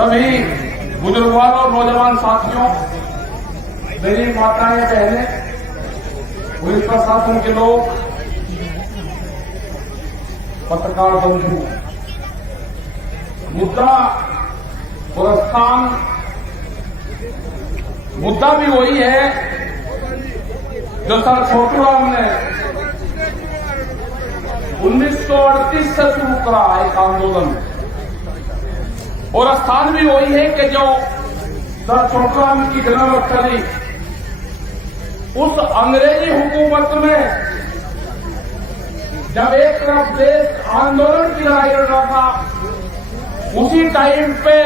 सभी बुजुर्गों और नौजवान साथियों, मेरी माताएं, बहनें, पुलिस प्रशासन के लोग, पत्रकार बंधु, मुद्दा और स्थान, मुद्दा भी वही है जो सर छोटूराम ने 1938 से शुरू करा एक आंदोलन, और स्थान भी वही है कि जो सर छोटूराम की जन्मस्थली उस अंग्रेजी हुकूमत में जब एक तरफ देश आंदोलन की लड़ाई लड़ रहा था, उसी टाइम पे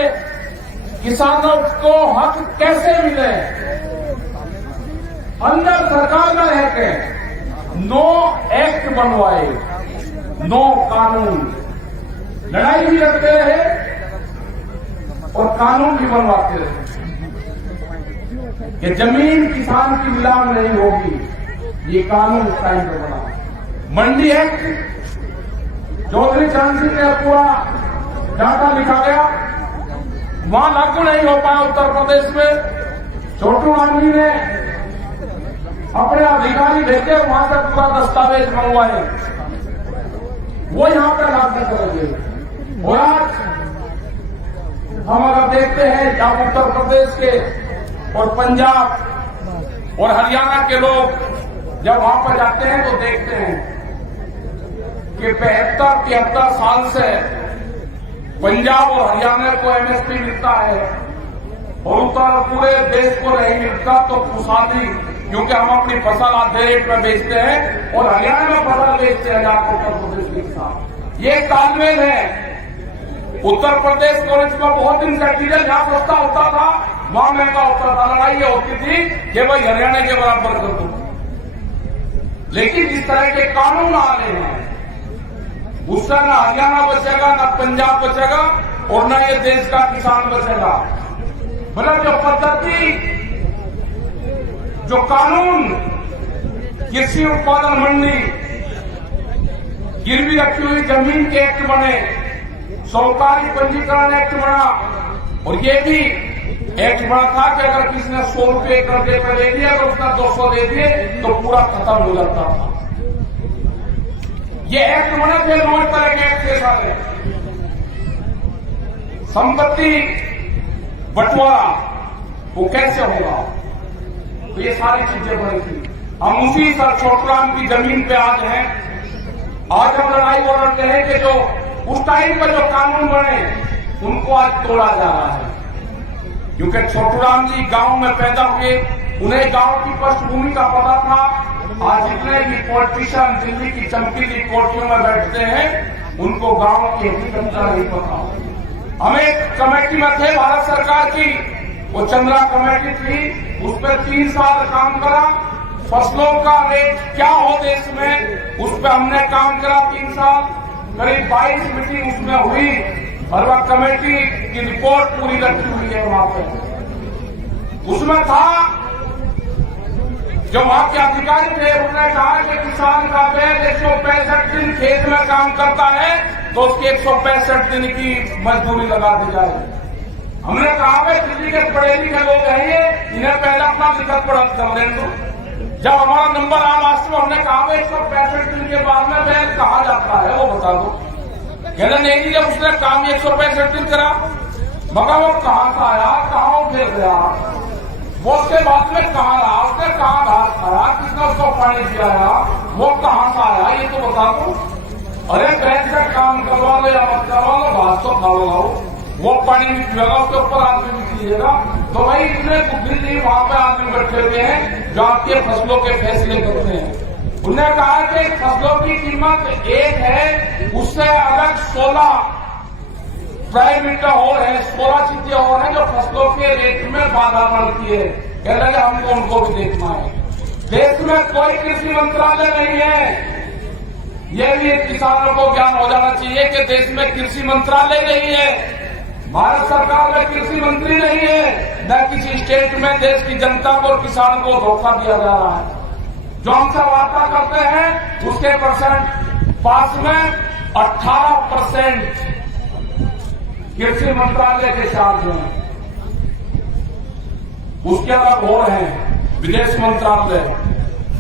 किसानों को हक कैसे मिले, अंदर सरकार में रह के नो एक्ट बनवाए, नो कानून, लड़ाई भी लड़ते रहे और कानून भी बनवाते रहे कि जमीन किसान की नीलाम नहीं होगी। ये कानून उस टाइम पे बना। मंडी एक्ट चौधरी चरण सिंह ने पूरा डाटा लिखा गया, वहां लागू नहीं हो पाया उत्तर प्रदेश में। छोटूराम जी ने अपने अधिकारी भेजे, वहां से पूरा दस्तावेज मंगवाए, वो यहां पर लागू करेंगे। और आज हम अगर देखते हैं जब उत्तर प्रदेश के और पंजाब और हरियाणा के लोग जब वहां पर जाते हैं तो देखते हैं कि 72-73 साल से पंजाब और हरियाणा को एमएसपी मिलता है और उत्तर पूरे देश को नहीं मिलता, तो खुशहाली, क्योंकि हम अपनी फसल आधे रेट में बेचते हैं और हरियाणा में फसल बेचते हैं उत्तर प्रदेश के साथ। ये तालमेल है। उत्तर प्रदेश कॉलेज में बहुत दिन से डीजल जहां सस्ता होता था वहां महंगा होता था। लड़ाई ये होती थी कि भाई हरियाणा के बराबर कर दो, लेकिन जिस तरह के कानून आ रहे हैं उससे न हरियाणा बचेगा, न पंजाब बचेगा और न ये देश का किसान बचेगा। मतलब जो पद्धति, जो कानून कृषि उत्पादन मंडी, गिरवी रखी हुई जमीन के एक्ट बने, सहकारी पंजीकरण एक्ट बना, और ये भी एक्ट बना था कि अगर किसी ने 100 रुपये कर्जे पर ले लिया तो उसका 200 दे दिए तो पूरा खत्म हो जाता था। ये एक्ट बने थे, नौ तरह के एक्ट के सारे। संपत्ति बंटवारा वो कैसे होगा, तो ये सारी चीजें बनी थी। हम उसी सर छोटूराम की जमीन पे आज हैं। आज हम लड़ाई वो लड़ते हैं कि जो उस टाइम पर जो कानून बने उनको आज तोड़ा जा रहा है, क्योंकि छोटूराम जी गांव में पैदा हुए, उन्हें गांव की पृष्ठभूमि का पता था। आज जितने भी पॉलिटिशियन दिल्ली की चमकीली कोठियों में बैठते हैं उनको गांव की हकीकत का नहीं पता। हम एक कमेटी में थे भारत सरकार की, वो चंद्रा कमेटी थी, उस पर 3 साल काम करा। फसलों का रेट क्या हो देश में, उस पर हमने काम करा 3 साल। करीब 22 मीटिंग उसमें हुई और वह कमेटी की रिपोर्ट पूरी रखी हुई है वहां पर। उसमें था जो वहां के अधिकारी थे, उन्होंने कहा कि किसान का बैल 165 दिन खेत में काम करता है तो उसकी 165 दिन की मजदूरी लगा दी जाए। हमने कहा भाई दिल्ली के पढ़े लिखे लोग हैं ये, इन्हें पहले अपना लिखत पढ़त कर लें। तो जब हमारा नंबर आया लास्ट में, हमने कहा भाई 165 दिन के बाद में बैल कहा जाता है वो बता दो। कहना नहीं, जब उसने काम 165 दिन करा, मगर वो कहां से आया, कहां उठे गया, वो उसके बाद में कहां रहा, उसने कहां घास खाया, किसने उसको पानी पिलाया, वो कहां से आया, ये तो बता दो। अरे बैंक से काम करवा लो या मत करवा लो, घास तो खा लो, वो पानी भी पिएगा, उसके ऊपर आदमी भी पिएगा। तो भाई इतने बुद्धि नहीं, वहां पे आदमी बैठे हुए हैं जो आपके फसलों के फैसले करते हैं। उन्होंने कहा कि फसलों की कीमत 1 है, उससे अलग 16 प्राइवेट और है, 16 चीजें और हैं जो फसलों के रेट में बाधा पड़ती है। कह रहे हमको उनको भी देखना है। देश में कोई कृषि मंत्रालय नहीं है, यह भी किसानों को ज्ञान हो जाना चाहिए कि देश में कृषि मंत्रालय नहीं है, भारत सरकार में कृषि मंत्री नहीं है, न किसी स्टेट में देश की जनता को और किसान को धोखा दिया जा रहा है। जो हमसे वार्ता करते हैं उसके परसेंट पास में 18% कृषि मंत्रालय के चार्ज हैं, उसके अलग और हैं विदेश मंत्रालय,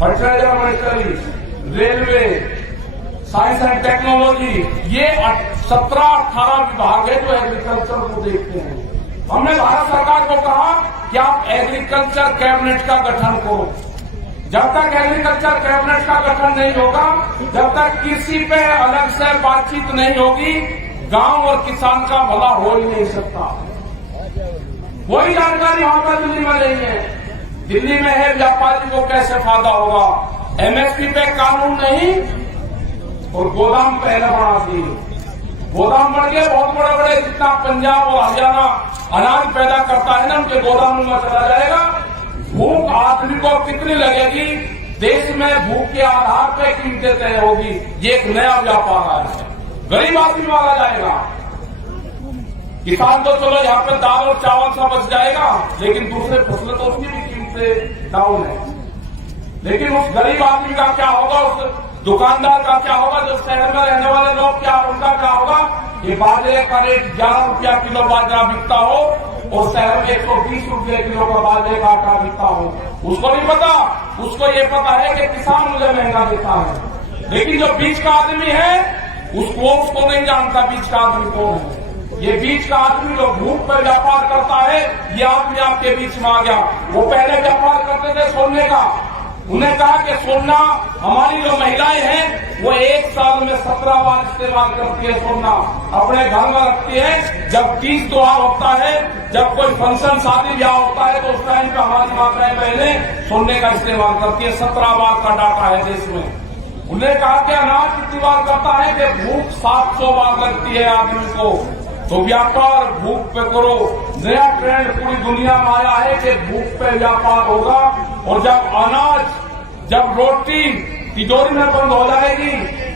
fertiliser ministry, railway, science and technology. ये 17-18 विभाग है जो एग्रीकल्चर को देखते हैं। हमने भारत सरकार को कहा कि आप एग्रीकल्चर कैबिनेट का गठन करो। जब तक एग्रीकल्चर कैबिनेट का गठन नहीं होगा, जब तक कृषि पे अलग से बातचीत नहीं होगी, गांव और किसान का भला हो ही नहीं सकता। कोई जानकारी वहां पर दिल्ली में नहीं है। दिल्ली में है व्यापारी को कैसे फायदा होगा, एमएसपी पे कानून नहीं और गोदाम पहले बढ़ा दिए। गोदाम बढ़ गए, बहुत बड़े बड़े, जितना पंजाब और हरियाणा अनाज पैदा करता है ना, उनके गोदामों में चला जाएगा। भूख आदमी को कितनी लगेगी, देश में भूख के आधार पर कीमतें तय होगी। ये एक नया व्यापार है, गरीब आदमी मारा जाएगा। किसान तो चलो यहाँ पे दाल और चावल सा बच जाएगा, लेकिन दूसरे फसलें तो उसकी भी कीमतें डाउन है। लेकिन उस गरीब आदमी का क्या होगा, उस दुकानदार का क्या होगा, जो शहर में रहने वाले लोग क्या, उनका क्या होगा। ये बाजरे का रेट 11 रुपया किलो बाजरा बिकता हो और शहर में 120 रुपये किलो का बाजरे का आटा बिकता हो, उसको नहीं पता। उसको ये पता है कि किसान मुझे महंगा देता है, लेकिन जो बीच का आदमी है उसको नहीं जानता बीच का आदमी कौन है। ये बीच का आदमी जो भूख पर व्यापार करता है, ये आदमी आपके बीच में आ गया। वो पहले व्यापार करते थे सोने का, उन्हें कहा कि सोना, हमारी जो महिलाएं हैं वो एक साल में 17 बार इस्तेमाल करती है सोना, अपने घर में रखती है। जब तीज त्योहार होता है, जब कोई फंक्शन शादी ब्याह होता है, तो उस टाइम पे हमारी माताएं बहनें सोने का इस्तेमाल करती है। 17 बार का डाटा है देश में। उन्हें कहा कि अनाज कितनी बार करता है, कि भूख 700 बार लगती है आदमी को। तो व्यापार भूख पे करो। नया ट्रेंड पूरी दुनिया में आया है कि भूख पे व्यापार होगा। और जब अनाज, जब रोटी तिजोरी में बंद हो जाएगी,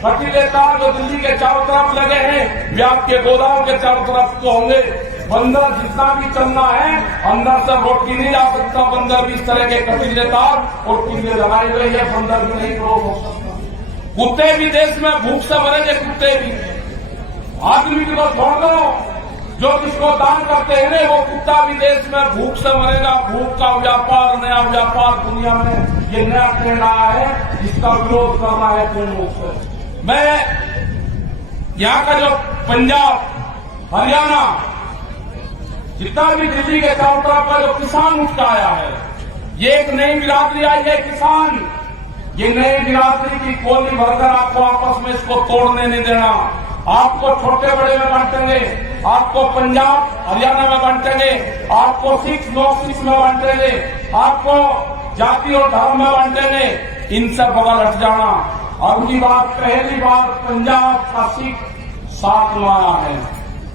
कटीले तार जो दिल्ली के चारों तरफ लगे हैं, वे आपके गोदाम के चारों तरफ तो होंगे। बंदर जितना भी चलना है, अंदर से रोटी नहीं जा सकता। बंदर भी इस तरह के कटीले तार और किले लगाए हुए हैं, बंदर भी नहीं क्रॉस हो सकता। कुत्ते भी देश में भूख से मरेंगे, कुत्ते भी। आदमी को छोड़ दो, जो जिसको दान करते हैं ना, वो कुत्ता भी देश में भूख से मरेगा। भूख का व्यापार, नया व्यापार दुनिया में ये नया ट्रेंड आया है, जिसका विरोध करना है पूर्ण रूप से। मैं यहाँ का जो पंजाब, हरियाणा, जितना भी दिल्ली के चारों तरफ का जो किसान उठ आया है, ये एक नई बिरादरी आई है किसान। ये नई बिरादरी की गोली भरकर आपको आपस में इसको तोड़ने नहीं देना। आपको छोटे बड़े में बांटेंगे, आपको पंजाब हरियाणा में बांटेंगे, आपको सिख नॉर्थ सिख में बांटेंगे, आपको जाति और धर्म में बांटेंगे। इनसे बगल हट जाना। अगली बार, पहली बार पंजाब का सिख साथ में आया है,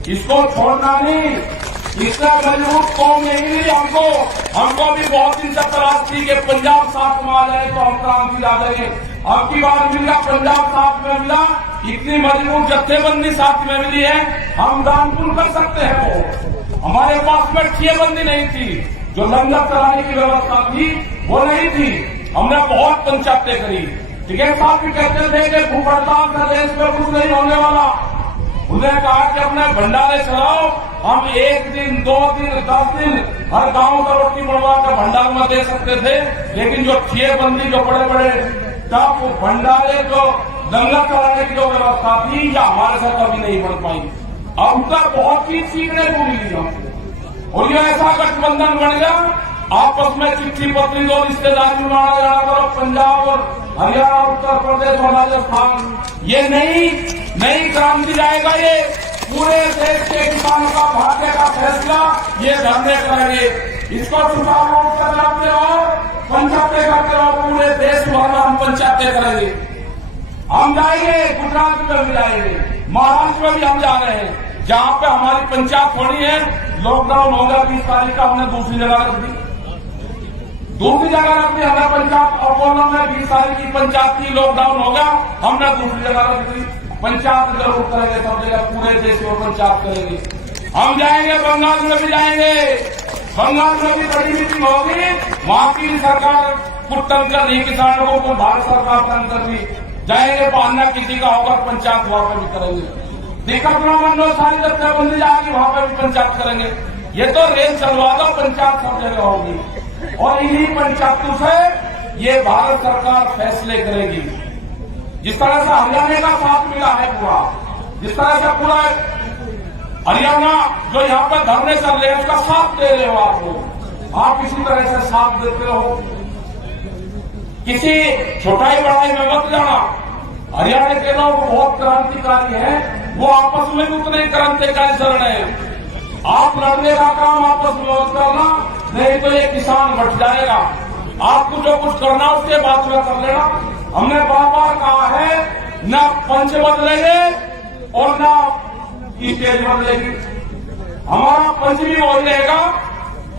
इसको छोड़ना नहीं। इससे मजबूत कौम नहीं मिली हमको भी बहुत दिन से तलाश थी कि पंजाब साथ में आ जाए तो हम क्रांति ला देंगे। अब की बार मिला, पंजाब साथ में मिला, इतनी मजबूत जत्थेबंदी साथ में मिली है, हम दान पुण्य कर सकते हैं। वो हमारे पास में ठियेबंदी नहीं थी, जो लंगर चलाने की व्यवस्था थी वो नहीं थी। हमने बहुत पंचायतें करी। टिकैत साहब भी कहते थे कि भूख हड़ताल का देश में कुछ नहीं होने वाला। उन्हें कहा कि अपने भंडारे चलाओ, हम 1 दिन 2 दिन 10 दिन हर गांव का रोटी बनवा कर भंडार में दे सकते थे। लेकिन जो ठियेबंदी, जो बड़े बड़े टॉप भंडारे, जो दंगा कराने की जो व्यवस्था थी, या हमारे साथ कभी नहीं बन पाई। अब तक बहुत चीज सीखने को मिली हमको। और ये ऐसा गठबंधन बन गया, आपस में चिट्ठी पत्री दो रिश्तेदारी बनाना जाना करो। पंजाब और हरियाणा, उत्तर प्रदेश और राजस्थान, ये नई क्रांति जाएगा। ये पूरे देश के किसानों का भाग्य का फैसला ये धरने करेंगे। इसको सुचारू रूप से चलाते रहो, पंचायतें करते रहो। पूरे देश भर में हम पंचायतें करेंगे। हम जाएंगे, गुजरात में भी जाएंगे, महाराष्ट्र में भी हम जा रहे हैं। जहां पे हमारी पंचायत होनी है, लॉकडाउन होगा 20 तारीख का, हमने दूसरी जगह रख दी। दूसरी जगह रख दी हमने पंचायत। अपोलो में 20 तारीख की पंचायत की, लॉकडाउन होगा, हमने दूसरी जगह रख दी। पंचायत जरूर करेंगे, सब जगह पूरे देश में पंचायत करेंगे। हम जाएंगे, बंगाल में भी जाएंगे। बंगाल में भी बड़ी मीटिंग होगी, वहां की सरकार कुछ तंग कर रही किसानों को, भारत सरकार तंग कर रही। जाएंगे, बहाना किसी का होगा, पंचायत वहां पर भी करेंगे। दिक्कत मंडो सारी जत्थेबंदी जाएगी, वहां पर भी पंचायत करेंगे। ये तो रेल चलवा दो, पंचायत सब जगह होगी और इन्हीं पंचायतों से ये भारत सरकार फैसले करेगी। जिस तरह से हरियाणा का साथ मिला है पूरा, जिस तरह से पूरा हरियाणा जो यहाँ पर धरने चल रहे हैं उसका साथ दे रहे हो आप इसी तरह से साथ देते रहो। किसी छोटाई बड़ाई में मत जाना। हरियाणा के लोग बहुत क्रांतिकारी हैं, वो आपस में उतने क्रांतिकारी चल रहे हैं। आप लड़ने का काम आपस में मत करना, नहीं तो ये किसान बच जाएगा। आपको जो कुछ करना उसके बाद में कर लेना। हमने बार बार कहा है, न पंच बदलेंगे और न स्टेज बदलेगी। हमारा पंच भी वही रहेगा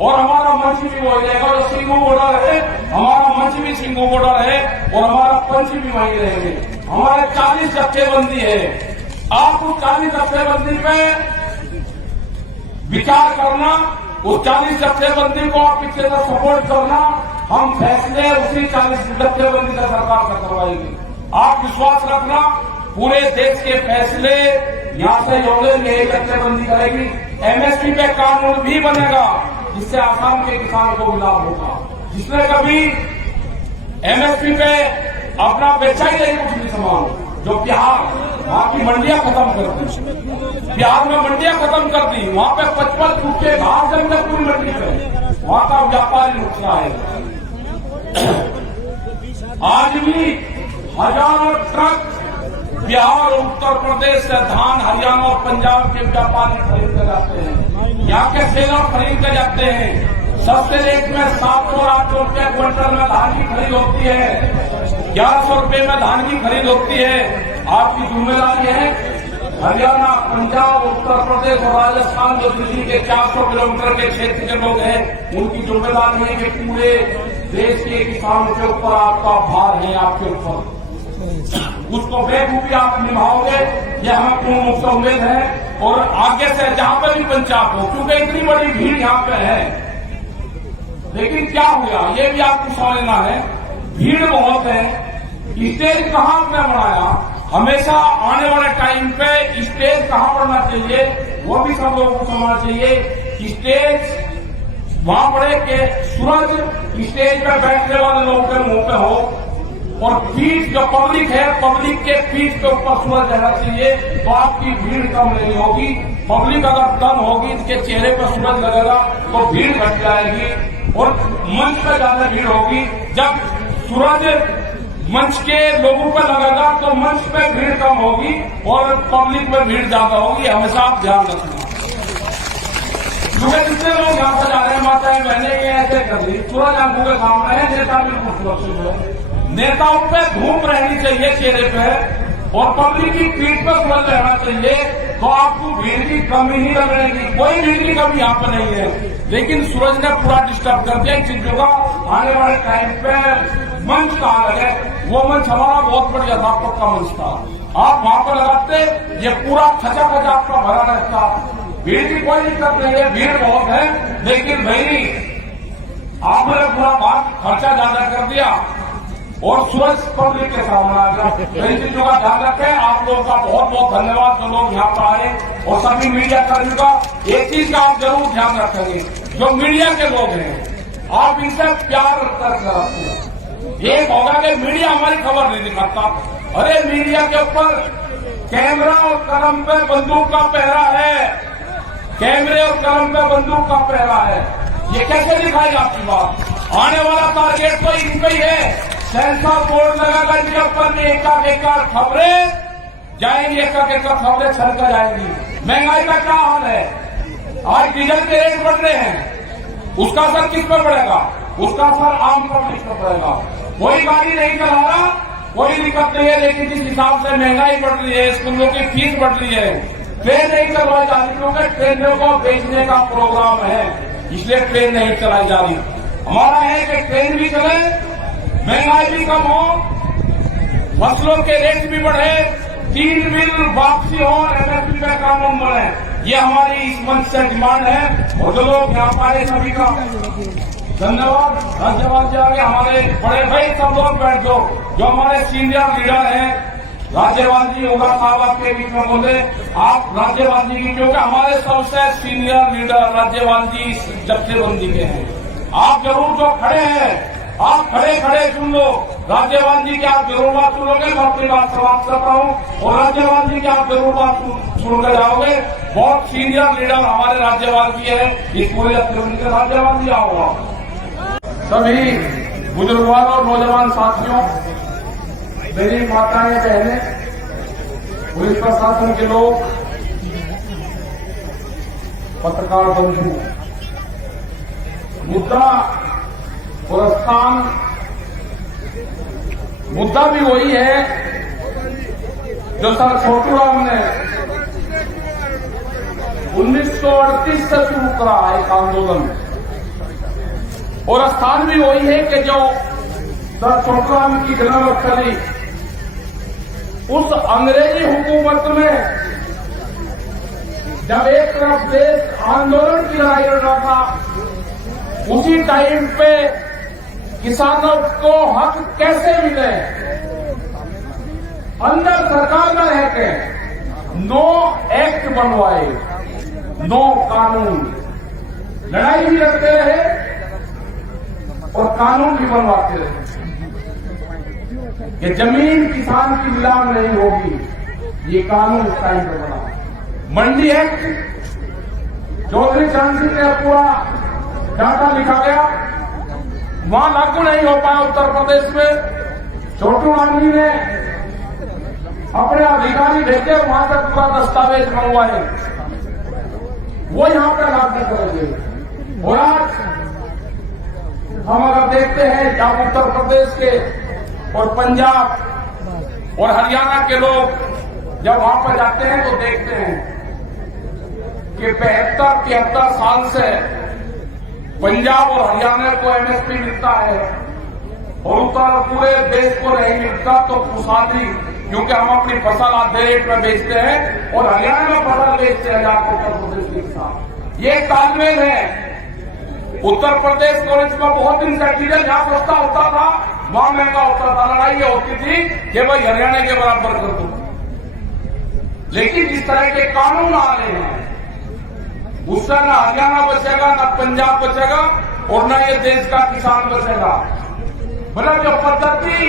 और हमारा मंच भी वही रहेगा। जो सिंगू बॉर्डर है, हमारा मंच भी सिंगू बॉर्डर है और हमारा पंच भी वही रहेंगे। हमारे 40 जत्थेबंदी है। आप उस 40 जत्थेबंदी पे विचार करना, उस 40 जत्थेबंदी को आप पीछे से सपोर्ट करना। हम फैसले उसी 40 जत्थेबंदी से सरकार से करवाएंगे। आप विश्वास रखना, पूरे देश के फैसले यहां से होंगे। यही जत्थेबंदी करेगी। एमएसपी पे कानून भी बनेगा जिससे आसाम के किसान को भी लाभ होगा। जिसने कभी एमएसपी पे अपना बेचा ही नहीं कुछ भी सामान, जो बिहार वहां की मंडियां खत्म कर दी, बिहार में मंडियां खत्म कर दी, वहां पे 55 फुट के बाहर जमने पूरी मंडी पे, वहां का व्यापारी नुकसान है। आज भी हजारों ट्रक बिहार और उत्तर प्रदेश से धान हरियाणा और पंजाब के व्यापारी खरीद कर जाते हैं। यहाँ के सेलर खरीद कर जाते हैं। सस्ते रेट में 700-800 रुपये क्विंटल में धान की खरीद होती है, 1100 रुपये में धान की खरीद होती है। आपकी जिम्मेदारी है, हरियाणा, पंजाब, उत्तर प्रदेश और राजस्थान जो दिल्ली के 400 किलोमीटर के क्षेत्र के लोग हैं, उनकी जिम्मेदारी है कि पूरे देश के किसानों के ऊपर आपका भार है, आपके ऊपर उसको बेखूबी आप निभाओगे, ये हमें पूर्ण मुक्त उम्मीद है। और आगे से जहां पर भी पंचायत हो, क्योंकि इतनी बड़ी भीड़ यहाँ पे है। लेकिन क्या हुआ ये भी आपको समझना है, भीड़ बहुत है। स्टेज कहां आपने बनाया, हमेशा आने वाले टाइम पे स्टेज कहां बनना चाहिए वो भी सब लोगों को समझना चाहिए। स्टेज वहां पड़े कि सूरज स्टेज पे बैठने वाले लोगों के मुंह पे हो और पीठ जो पब्लिक है, पब्लिक के पीठ के ऊपर सूरज रहना चाहिए, तो आपकी भीड़ कम नहीं होगी। पब्लिक अगर कम होगी, इसके चेहरे पर सूरज लगेगा तो भीड़ घट जाएगी और मंच पर ज्यादा भीड़ होगी। जब सूरज मंच के लोगों पर लगेगा तो मंच पे भीड़ कम होगी और पब्लिक में भीड़ ज्यादा होगी। हमेशा आप ध्यान रखना, क्योंकि जितने लोग यहाँ पर जा रहे हैं, माताएं बहने ये ऐसे कर रही, सूरज आंखों के सामने है, नेता बिल्कुल सुरक्षित है। नेताओं पे धूप रहनी चाहिए चेहरे पे और पब्लिक की पीठ पर सूरज रहना चाहिए, तो आपको भीड़ की कमी नहीं लगेगी। कोई भीड़ की कमी यहाँ पर नहीं है, लेकिन सूरज ने पूरा डिस्टर्ब कर दिया चीजों का। आने वाले टाइम पे मंच कहाँ लगे, वो मंच हमारा बहुत बढ़िया था, पक्का मंच था। आप वहां पर लगाते, ये पूरा खचा खचा आपका भरा रहता। भीड़ की कोई दिक्कत नहीं है, भीड़ बहुत है, लेकिन भाई आपने पूरा बात खर्चा ज्यादा कर दिया और सूरज पब्लिक के सामने आ गया। इन चीजों का ध्यान रखें। आप लोगों का बहुत बहुत धन्यवाद जो लोग यहाँ पर आए, और सभी मीडिया कर्मियों का एक चीज का आप जरूर ध्यान रखेंगे, जो मीडिया के लोग हैं आप इनसे प्यार करके रखते हैं। एक होगा कि मीडिया हमारी खबर नहीं दिखाता, अरे मीडिया के ऊपर कैमरा और कलम पे बंदूक का पहरा है, कैमरे और कलम पे बंदूक का पहरा है। ये कैसे दिखाई आपकी बात? आने वाला टारगेट तो इनका ही है। सेंसर बोर्ड लगाकर इनके ऊपर एक खबरें जाएंगी, एक खबरें छलकर जाएंगी। महंगाई का क्या हाल है? आज डीजल के रेट बढ़ रहे हैं, उसका असर किस पर पड़ेगा? उसका असर आम पब्लिक पर पड़ेगा। कोई गाड़ी नहीं चला रहा, कोई दिक्कत नहीं है, लेकिन जिस हिसाब से महंगाई बढ़ रही है, स्कूलों की फीस बढ़ रही है, ट्रेन नहीं चलवाई जा रही, क्योंकि ट्रेनों को बेचने का प्रोग्राम है, इसलिए ट्रेन नहीं चलाई जा रही। हमारा है कि ट्रेन भी चले, महंगाई भी कम हो, फसलों के रेट भी बढ़े, 3 बिल वापसी हो, एमएसपी पे कानून बने। ये हमारी इस मंच से डिमांड है। और जो लोग यहाँ पाए सभी का धन्यवाद। राज्यपाल जी आगे हमारे बड़े भाई सब लोग बैठ जाओ, जो हमारे सीनियर लीडर हैं, राज्यपाल जी होगा साहब आपके बीच में बोले, आप राज्यपाल जी की, क्योंकि हमारे सबसे सीनियर लीडर राज्यपाल जी जत्थेबंदी के हैं। आप जरूर जो खड़े हैं, आप खड़े खड़े सुन लो राज्यपाल जी की, आप जरूर बात सुनोगे। मैं अपनी बात समाप्त करता हूँ और राज्यपाल जी की आप जरूर बात सुनकर जाओगे। बहुत सीनियर लीडर हमारे राज्यपाल जी है इस पूरे जत्थेबंदी के। राज्यपाल जी आओ। सभी बुजुर्गों और नौजवान साथियों, मेरी माताएं बहनें, पुलिस प्रशासन के लोग, पत्रकार बंधु, मुद्दा और स्थान, मुद्दा भी वही है जो सर छोटूराम ने 1938 से शुरू करा एक आंदोलन, और स्थान भी वही है कि जो सर छोटूराम की जन्मस्थली उस अंग्रेजी हुकूमत में जब एक तरफ देश आंदोलन की लड़ाई लड़ रहा था, उसी टाइम पे किसानों को हक कैसे मिले, अंदर सरकार में रह के 9 एक्ट बनवाए, 9 कानून, लड़ाई भी लड़ते रहे और कानून भी बनवाते रहे कि जमीन किसान की नीलाम नहीं होगी। ये कानून उस टाइम पर बना। मंडी एक्ट चौधरी चरण सिंह ने पूरा डाटा लिखा गया, वहां लागू नहीं हो पाया उत्तर प्रदेश में। छोटूराम जी ने अपने अधिकारी भेजे, वहां तक पूरा दस्तावेज मंगवाए, वो यहां पर लागू करेंगे। और आज हम अगर देखते हैं जब उत्तर प्रदेश के और पंजाब और हरियाणा के लोग जब वहां पर जाते हैं तो देखते हैं कि 72-73 साल से पंजाब और हरियाणा को एमएसपी मिलता है और उत्तर पूरे देश को नहीं मिलता। तो खुशहाली, क्योंकि हम अपनी फसल आधे रेट में बेचते हैं और हरियाणा में फसल बेचते हैं जाकर उत्तर प्रदेश के साथ। ये तालमेल है। उत्तर प्रदेश को इसमें बहुत दिन से डीजल जहां सस्ता होता था वहां महंगा होता था। लड़ाई ये होती थी कि भाई हरियाणा के बराबर कर दो, लेकिन जिस तरह के कानून आ रहे हैं उससे न हरियाणा बचेगा, न पंजाब बचेगा और न ये देश का किसान बचेगा। मतलब जो पद्धति,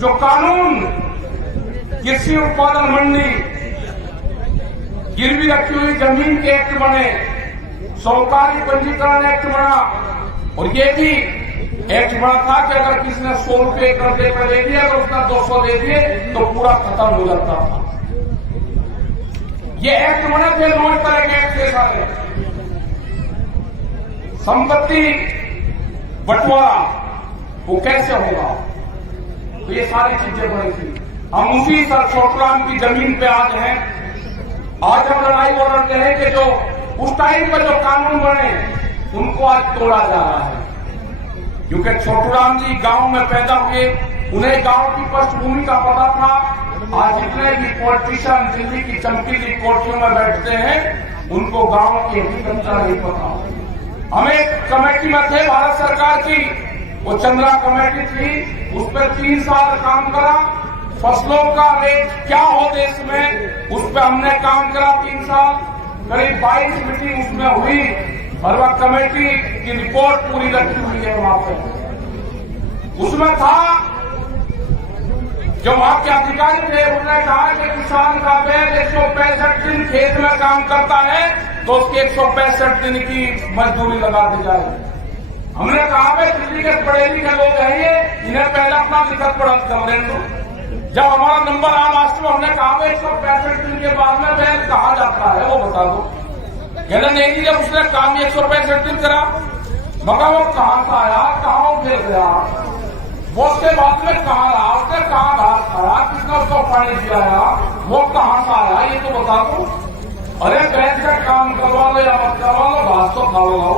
जो कानून कृषि उत्पादन मंडी, गिरवी रखी हुई जमीन के एक्ट बने, सहकारी पंजीकरण एक्ट बना, और ये भी एक्ट बना था कि अगर किसी ने 100 रुपये कर्जे पर दे दिया, अगर उसने 200 दे दिए तो पूरा खत्म हो जाता था। ये एक्ट बने थे, 9 तरह के एक्ट थे सारे। संपत्ति बंटवारा वो कैसे होगा, तो ये सारी चीजें बनी थी। हम उसी सर छोटूराम की जमीन पे आज हैं। आज हम लड़ाई वो लड़ते हैं कि जो उस टाइम पर जो कानून बने उनको आज तोड़ा जा रहा है, क्योंकि छोटूराम जी गांव में पैदा हुए, उन्हें गांव की पृष्ठभूमि का पता था। आज जितने भी पॉलिटिशियन दिल्ली की चमकीली कोठियों में बैठते हैं उनको गांव की हकीकत का नहीं पता। हम एक कमेटी में थे भारत सरकार की, वो चंद्रा कमेटी थी, उस पर 3 साल काम करा। फसलों का रेट क्या हो देश में उस पर हमने काम करा 3 साल। करीब 22 मीटिंग उसमें हुई और वह कमेटी की रिपोर्ट पूरी रखी हुई है वहां पर। उसमें था जो वहां के अधिकारी थे, उन्होंने कहा कि किसान का बैल 165 दिन खेत में काम करता है तो उसके 165 दिन की मजदूरी लगा दी जाए। हमने कहा भाई दिल्ली के पढ़े लिखे लोग हैं ये, इन्हें पहले अपना लिखत पढ़त कर लें। तो जब हमारा नंबर आया लास्ट में, हमने कहा भाई 165 दिन के बाद में बैल कहा जाता है वो बता दो। कहना नहीं जी, जब उसने काम 165 दिन करा, मगर वो कहां से आया, कहां उठे गया, वो उसके बाद में कहां रहा, उसने कहां घास खाया, किसने उसको पानी पिलाया, वो कहां से आया ये तो बता दो। अरे बैल का काम करवा लो या मत करवा लो, घास तो खा लो,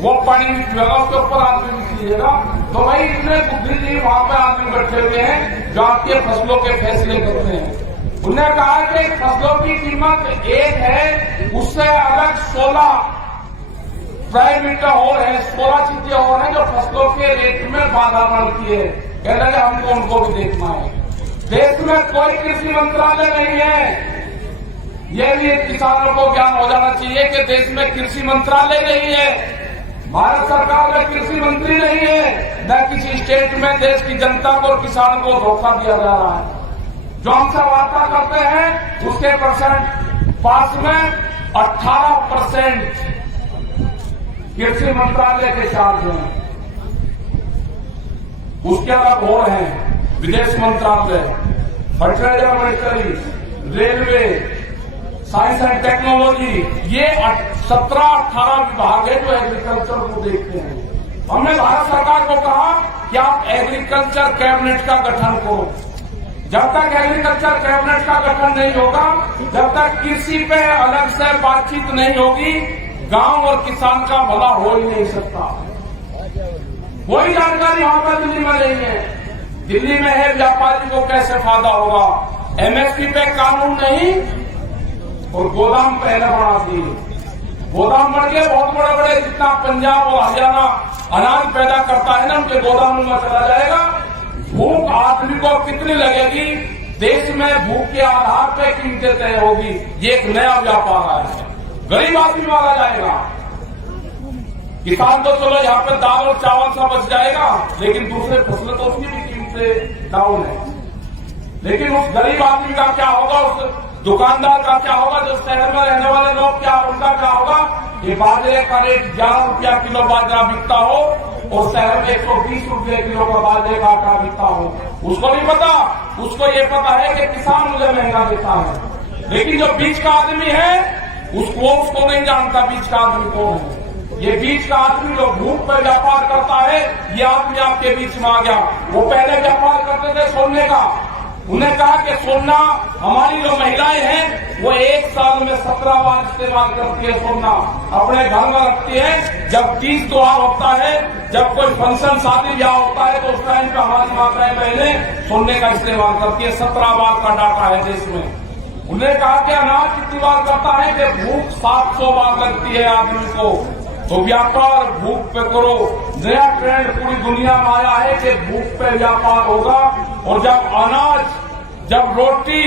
वो पानी भी पिएगा, उसके ऊपर आदमी भी पीएगा। तो भाई इतने बुद्धिजीवी वहां पर आदमी बैठे हुए हैं जो आपके फसलों के फैसले करते हैं। उन्होंने कहा कि फसलों की कीमत 1 है, उससे अलग 16 प्राइवेट और है, 16 चीजें और हैं जो फसलों के रेट में बाधा डालती है। कहते हैं हमको उनको भी देखना है। देश में कोई कृषि मंत्रालय नहीं है। यह भी किसानों को ज्ञान हो जाना चाहिए कि देश में कृषि मंत्रालय नहीं है, भारत सरकार में कृषि मंत्री नहीं है, न किसी स्टेट में देश की जनता को और किसान को धोखा दिया जा रहा है। जो हमसे वार्ता करते हैं उसके परसेंट पास में 18% कृषि मंत्रालय के चार्ज हैं। उसके अलग और हैं विदेश मंत्रालय, fertiliser ministry, railway, science and technology, ये 17-18 विभाग है जो एग्रीकल्चर को देखते हैं। हमने भारत सरकार को कहा कि आप एग्रीकल्चर कैबिनेट का गठन करो। जब तक एग्रीकल्चर कैबिनेट का गठन नहीं होगा, जब तक कृषि पे अलग से बातचीत नहीं होगी, गांव और किसान का भला हो ही नहीं सकता। कोई जानकारी वहां पर दिल्ली में नहीं है। दिल्ली में है व्यापारी को कैसे फायदा होगा, एमएसपी पे कानून नहीं और गोदाम पहले बढ़ा दिए। गोदाम बढ़ गए बहुत बड़े बड़े, जितना पंजाब और हरियाणा अनाज पैदा करता है ना, उनके गोदामों में चला जाएगा। भूख आदमी को कितनी लगेगी, देश में भूख के आधार पर कीमतें तय होगी। ये एक नया व्यापार है, गरीब आदमी मारा जाएगा। किसान तो चलो यहाँ पे दाल और चावल सा बच जाएगा, लेकिन दूसरे फसलें तो उसकी भी कीमतें डाउन है। लेकिन उस गरीब आदमी का क्या होगा, उस दुकानदार का क्या होगा, जो शहर में रहने वाले लोग क्या उनका क्या होगा। ये बाजरे का रेट 11 रुपया किलो बाजरा बिकता हो और शहर में 120 रुपये किलो का बाजरे का आटा बिकता हो, उसको नहीं पता। उसको ये पता है कि किसान मुझे महंगा देता है, लेकिन जो बीच का आदमी है उसको नहीं जानता बीच का आदमी कौन है। ये बीच का आदमी जो भूख पर व्यापार करता है, ये आदमी आपके बीच में आ गया। वो पहले व्यापार करते थे सोने का, उन्हें कहा कि सोना, हमारी जो महिलाएं हैं वो एक साल में 17 बार इस्तेमाल करती है सोना, अपने घर में रखती है। जब तीज त्योहार होता है, जब कोई फंक्शन शादी ब्याह होता है, तो उस टाइम पे हमारी माताएं बहनें सोने का इस्तेमाल करती है। 17 बार का डाटा है देश में। उन्हें कहा कि अनाज कितनी बार करता है कि भूख 700 बार लगती है आदमी को। तो व्यापार भूख पे करो। नया ट्रेंड पूरी दुनिया में आया है कि भूख पे व्यापार होगा। और जब रोटी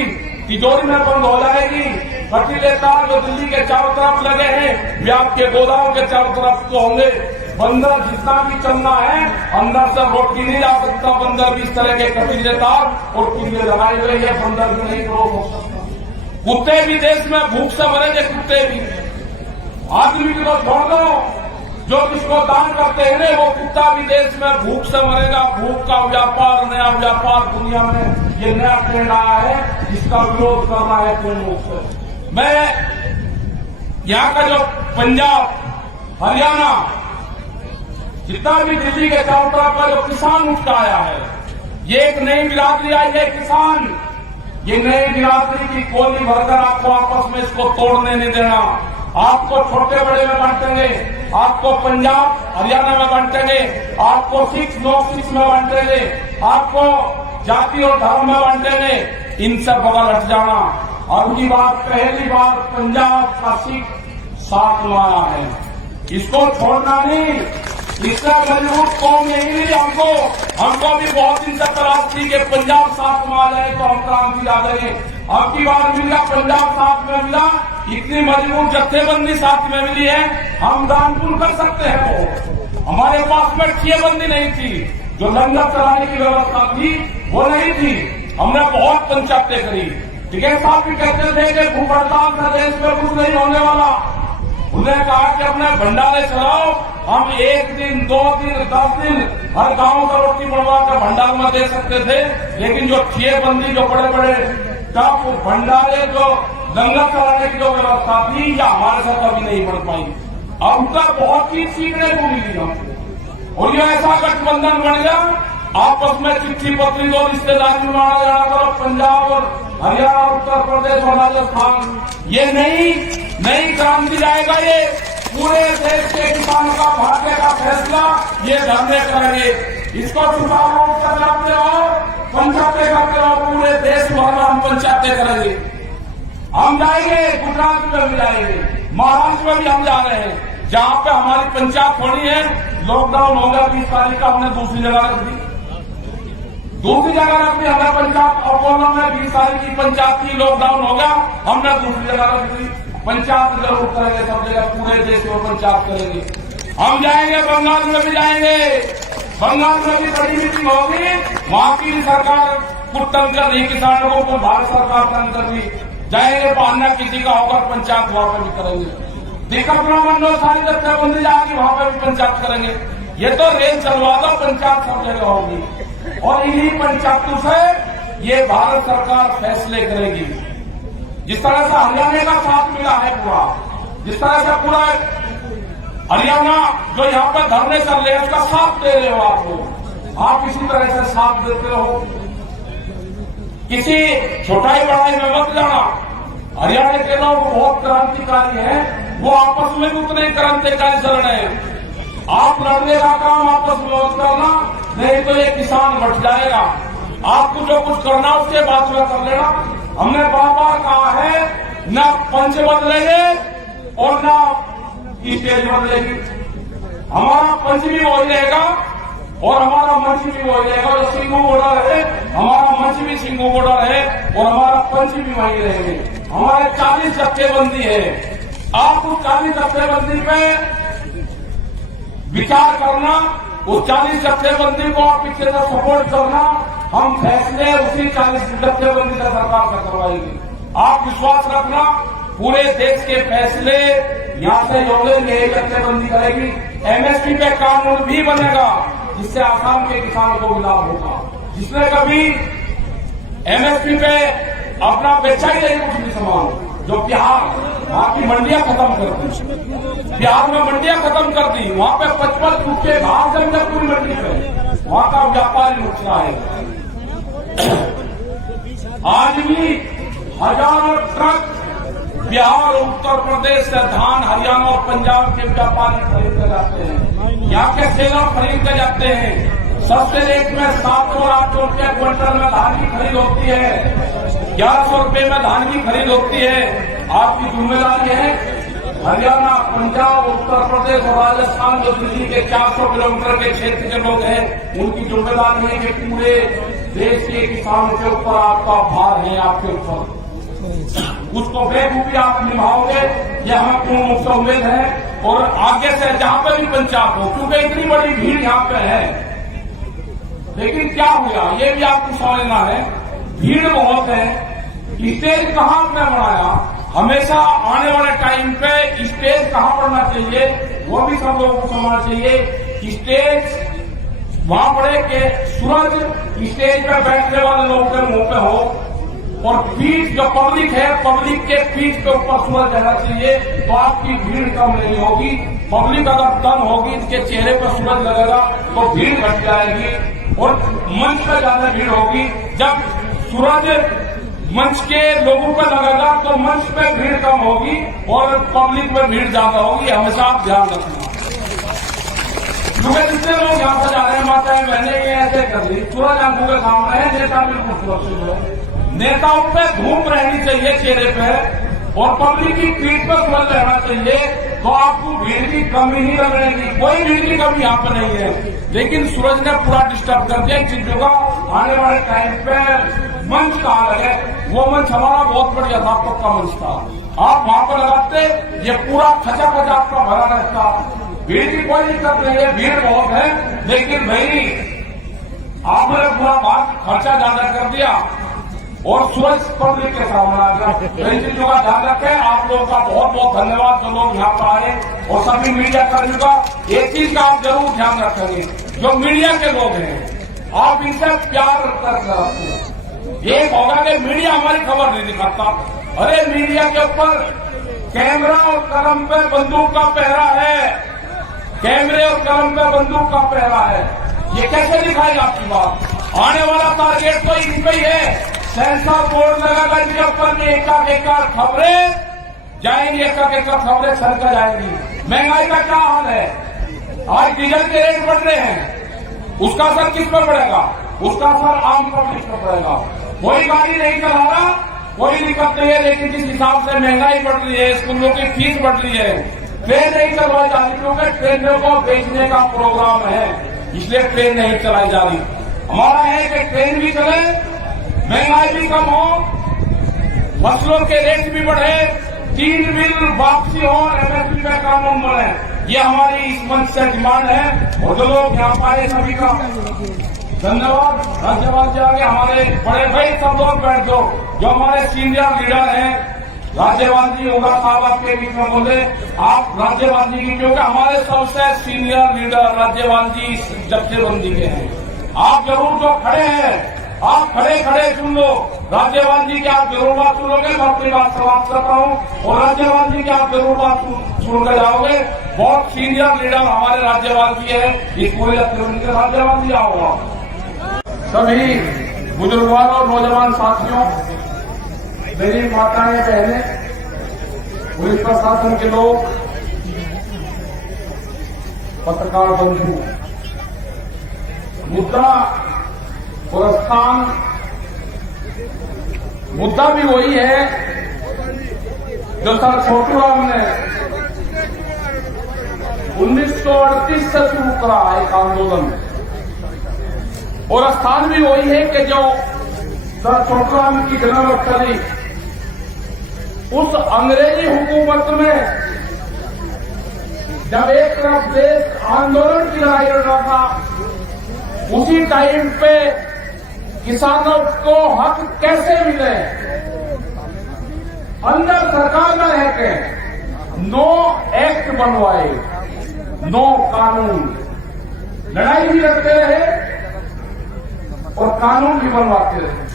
तिजोरी में बंद हो जाएगी, कटीले तार जो दिल्ली के चारों तरफ लगे हैं, वे आपके गोदाम के चारों तरफ तो होंगे। बंदर जितना भी चलना है, अंदर से रोटी नहीं जा सकता। बंदर भी इस तरह के कटीले तार और किले लगाए हुए हैं, बंदर भी नहीं क्रॉस हो सकता। कुत्ते भी देश में भूख से मरेंगे, कुत्ते भी। आदमी को छोड़ दो, जो किसको दान करते हैं ना, वो कुत्ता भी देश में भूख से मरेगा। भूख का व्यापार, नया व्यापार दुनिया में ये नया ट्रेंड आया है, जिसका विरोध करना है पूर्ण रूप से। मैं यहाँ का जो पंजाब, हरियाणा, जितना भी दिल्ली के चारों तरफ का जो किसान उठ आया है, ये एक नई बिरादरी आई है किसान। ये नई बिरादरी की गोली भरकर आपको आपस में इसको तोड़ने नहीं देना। आपको छोटे बड़े में बांटेंगे, आपको पंजाब हरियाणा में बांटेंगे, आपको सिख नॉर्थ सिख में बांटेंगे, आपको जाति और धर्म में बांटेंगे। इनसे बगल हट जाना। और की बात, पहली बार पंजाब का सिख साथ में आया है, इसको छोड़ना नहीं। इसका मजबूत कौम यही नहीं, हमको भी बहुत दिन तक तलाश थी कि पंजाब साथ में आ जाए तो हम क्रांति ला देंगे। अब की बार मिला, पंजाब साथ में मिला, इतनी मजबूत जत्थेबंदी साथ में मिली है, हम दान पुण्य कर सकते हैं। हमारे पास में ठियेबंदी नहीं थी, जो लंगर चलाने की व्यवस्था थी वो नहीं थी। हमने बहुत पंचायतें करी। टिकैत साहब भी कहते थे कि भूख हड़ताल का देश में कुछ नहीं होने वाला। उन्होंने कहा कि अपने भंडारे चलाओ, हम 1 दिन 2 दिन 10 दिन हर गांव का रोटी बनवा कर भंडार में दे सकते थे। लेकिन जो ठियेबंदी, जो बड़े बड़े टप भंडारे, जो लंगर चलाने की जो व्यवस्था थी, या हमारे साथ कभी नहीं बढ़ पाई। अब उनका बहुत चीज सीखने को मिली हमको। और ये ऐसा गठबंधन बन गया, आपस में चिट्ठी पत्री दो रिश्तेदारी बनाना जाना करो। पंजाब और हरियाणा, उत्तर प्रदेश और राजस्थान, ये नई क्रांति जाएगा। ये पूरे देश के किसानों का भाग्य का फैसला ये धरने करेंगे। इसको चुनाव करते रहो, पंचायतें करते रहो, पूरे देश भर में हम पंचायतें करेंगे। हम जाएंगे, गुजरात में भी जाएंगे, महाराष्ट्र में भी हम जा रहे हैं। जहां पे हमारी पंचायत होनी है, लॉकडाउन होगा 20 तारीख का, हमने दूसरी जगह रख दी। दूसरी जगह रख दी हमने पंचायत, अपोलो में 20 तारीख की पंचायत की लॉकडाउन हो गया, हमने दूसरी जगह रख दी। पंचायत जरूर करेंगे, सब जगह पूरे देश में पंचायत करेंगे। हम जाएंगे बंगाल में भी जाएंगे, बंगाल में भी बड़ी मीटिंग होगी, वहां की सरकार कुछ तंग कर रही किसानों को, भारत सरकार तंग कर रही, जाएंगे बहाना किसी का होकर पंचायत वहां पर भी करेंगे। दिक्कत न बंदो सारी जत्थेबंदी जाएगी, वहां पर भी पंचायत करेंगे। ये तो रेल चलवा दो, पंचायत सब जगह होगी और इन्हीं पंचायतों से ये भारत सरकार फैसले करेगी। जिस तरह से हरियाणा का साथ मिला है पूरा, जिस तरह से पूरा हरियाणा जो यहाँ पर धरने चल रहे हैं उसका साथ दे रहे हो आप इसी तरह से साथ देते रहो। किसी छोटाई बड़ाई में मत जाना। हरियाणा के लोग बहुत क्रांतिकारी हैं, वो आपस में उतने क्रांतिकारी चल रहे हैं। आप लड़ने का काम आपस में मत करना, नहीं तो ये किसान बढ़ जाएगा। आपको जो कुछ करना उसके बाद में कर लेना। हमने बार बार कहा है, न पंच बदलेंगे और न स्टेज बदलेगी। हमारा पंच भी वही रहेगा और हमारा मंच भी वही रहेगा। जो सिंगू बॉर्डर है, हमारा मंच भी सिंगू बॉर्डर है और हमारा पंच भी वही रहेंगे। हमारे 40 जत्थेबंदी है। आप उस 40 जत्थेबंदी पे विचार करना, उस 40 जत्थेबंदी को आप पीछे से सपोर्ट करना। हम फैसले उसी 40 जत्थेबंदी से सरकार से करवाएंगे। आप विश्वास रखना, पूरे देश के फैसले यहां से होंगे, यही जत्थेबंदी करेगी। एमएसपी पे कानून भी बनेगा जिससे आसाम के किसानों को लाभ होगा। जिसने कभी एमएसपी पे अपना बेचा ही नहीं कुछ भी सामान, जो बिहार वहां की मंडियां खत्म कर दी, बिहार में मंडियां खत्म कर दी, वहां पे 55 फुट के भाव जमते पूरी मंडी पे, वहां का व्यापारी नुकसान है। आज भी हजारों ट्रक बिहार और उत्तर प्रदेश से धान हरियाणा और पंजाब के व्यापारी खरीद कर जाते हैं, यहाँ के सेलर खरीद कर जाते हैं। सस्ते रेट में 700-800 रुपये क्विंटल में धान की खरीद होती है, 1100 रुपये में धान की खरीद होती है। आपकी जिम्मेदारी है, हरियाणा, पंजाब, उत्तर प्रदेश और राजस्थान जो दिल्ली के 400 किलोमीटर के क्षेत्र के लोग हैं, उनकी जिम्मेदारी है कि पूरे देश के किसानों के ऊपर आपका भार है, आपके ऊपर उसको बेखूबी आप निभाओगे, ये हमें पूर्ण रूप से उम्मीद है। और आगे से जहां पर भी पंचायत हो, क्योंकि इतनी बड़ी भीड़ यहाँ पे है, लेकिन क्या हुआ ये भी आपको समझना है। भीड़ बहुत है, स्टेज कहाँ पे बनाया, हमेशा आने वाले टाइम पे स्टेज कहाँ पड़ना चाहिए वो भी सब लोगों को समझना चाहिए। स्टेज वहां पड़े कि सूरज स्टेज पे बैठने वाले लोगों के मुंह पे हो और पीठ जो पब्लिक है, पब्लिक के पीठ के ऊपर सूरज रहना चाहिए, तो आपकी भीड़ कम नहीं होगी। पब्लिक अगर कम होगी, इसके चेहरे पर सूरज लगेगा तो भीड़ घट जाएगी और मंच पर ज्यादा भीड़ होगी। जब सूरज मंच के लोगों पर लगेगा तो मंच पे भीड़ कम होगी और पब्लिक में भीड़ ज्यादा होगी। हमेशा आप ध्यान रखना, क्योंकि जितने लोग यहाँ पर जा रहे हैं, माताएं बहने ये ऐसे कर ली, सूरज आंखों के सामने है, नेता बिल्कुल सुरक्षित है। नेताओं पे धूप रहनी चाहिए चेहरे पे और पब्लिक की पीठ पर सूरज रहना चाहिए, तो आपको भीड़ की कमी नहीं लगेगी। कोई भीड़ की कमी यहाँ पर नहीं है, लेकिन सूरज ने पूरा डिस्टर्ब कर दिया चीजों का। आने वाले टाइम पे मंच कहाँ लगे, वो मंच हमारा बहुत बढ़िया था, पक्का मंच था, आप वहां पर लगाते, ये पूरा खचा खचा आपका भरा रहता। भीड़ की कोई दिक्कत नहीं है, भीड़ बहुत है, लेकिन भाई आपने पूरा बात खर्चा ज्यादा कर दिया और सूरज पब्लिक के सामने आ गया। इन चीजों का ध्यान रखें। आप लोगों का बहुत बहुत धन्यवाद जो लोग यहाँ पर आए और सभी मीडिया कर्मियों का एक चीज का आप जरूर ध्यान रखेंगे, जो मीडिया के लोग हैं आप इनसे प्यार करके रखते हैं। एक होगा कि मीडिया हमारी खबर नहीं दिखाता, अरे मीडिया के ऊपर कैमरा और कलम पे बंदूक का पहरा है, कैमरे और कलम पे बंदूक का पहरा है, ये कैसे दिखाएगा आपकी बात। आने वाला टारगेट तो इन पे ही है, सेंसर बोर्ड लगाकर इनके ऊपर एक खबरें जाएंगी, एक खबरें सरकर जाएंगी। महंगाई का क्या हाल है, आज डीजल के रेट बढ़ रहे हैं, उसका असर किस पर पड़ेगा, उसका असर आम पब्लिक पर पड़ेगा। कोई गाड़ी नहीं चला रहा, कोई दिक्कत नहीं है, लेकिन जिस हिसाब से महंगाई बढ़ रही है, स्कूलों की फीस बढ़ रही है, ट्रेन नहीं चलवाई जा रही, क्योंकि ट्रेनों को बेचने का प्रोग्राम है, इसलिए ट्रेन नहीं चलाई जा रही। हमारा है कि ट्रेन भी चले, महंगाई भी कम हो, फसलों के रेट भी बढ़े, 3 बिल वापसी हो, एमएसपी का कानून बने। ये हमारी इस मंच से डिमांड है। और जो लोग यहाँ आए सभी का धन्यवाद। राज्यपाल जी आगे हमारे बड़े भाई सब लोग बैठ दो, जो हमारे सीनियर लीडर हैं। राज्यपाल जी होगा साहब आपके बीच में बोले, आप राज्यपाल जी की, क्योंकि हमारे सबसे सीनियर लीडर राज्यपाल जी जत्थेबंदी के हैं। आप जरूर जो खड़े हैं, आप खड़े खड़े सुन लो। राज्यपाल जी की आप जरूर बात सुनोगे, मैं अपनी बात समाप्त करता हूँ। और राज्यपाल जी की आप जरूर बात सुनकर जाओगे। बहुत सीनियर लीडर हमारे राज्यपाल जी है इस पूरे जत्थेबंदी के। राज्यपाल जी आओ। सभी बुजुर्गों और नौजवान साथियों, मेरी माताएं, बहनें, पुलिस प्रशासन के लोग, पत्रकार बंधु, मुद्दा और स्थान, मुद्दा भी वही है जो सर छोटूराम ने 1938 से शुरू करा एक आंदोलन, और स्थान भी वही है कि जो सर छोटूराम की जन्मस्थली उस अंग्रेजी हुकूमत में जब एक तरफ देश आंदोलन की लड़ाई लड़ रहा था, उसी टाइम पे किसानों को हक कैसे मिले, अंदर सरकार में रह के 9 एक्ट बनवाए, 9 कानून, लड़ाई भी लड़ते रहे और कानून भी बनवाते रहे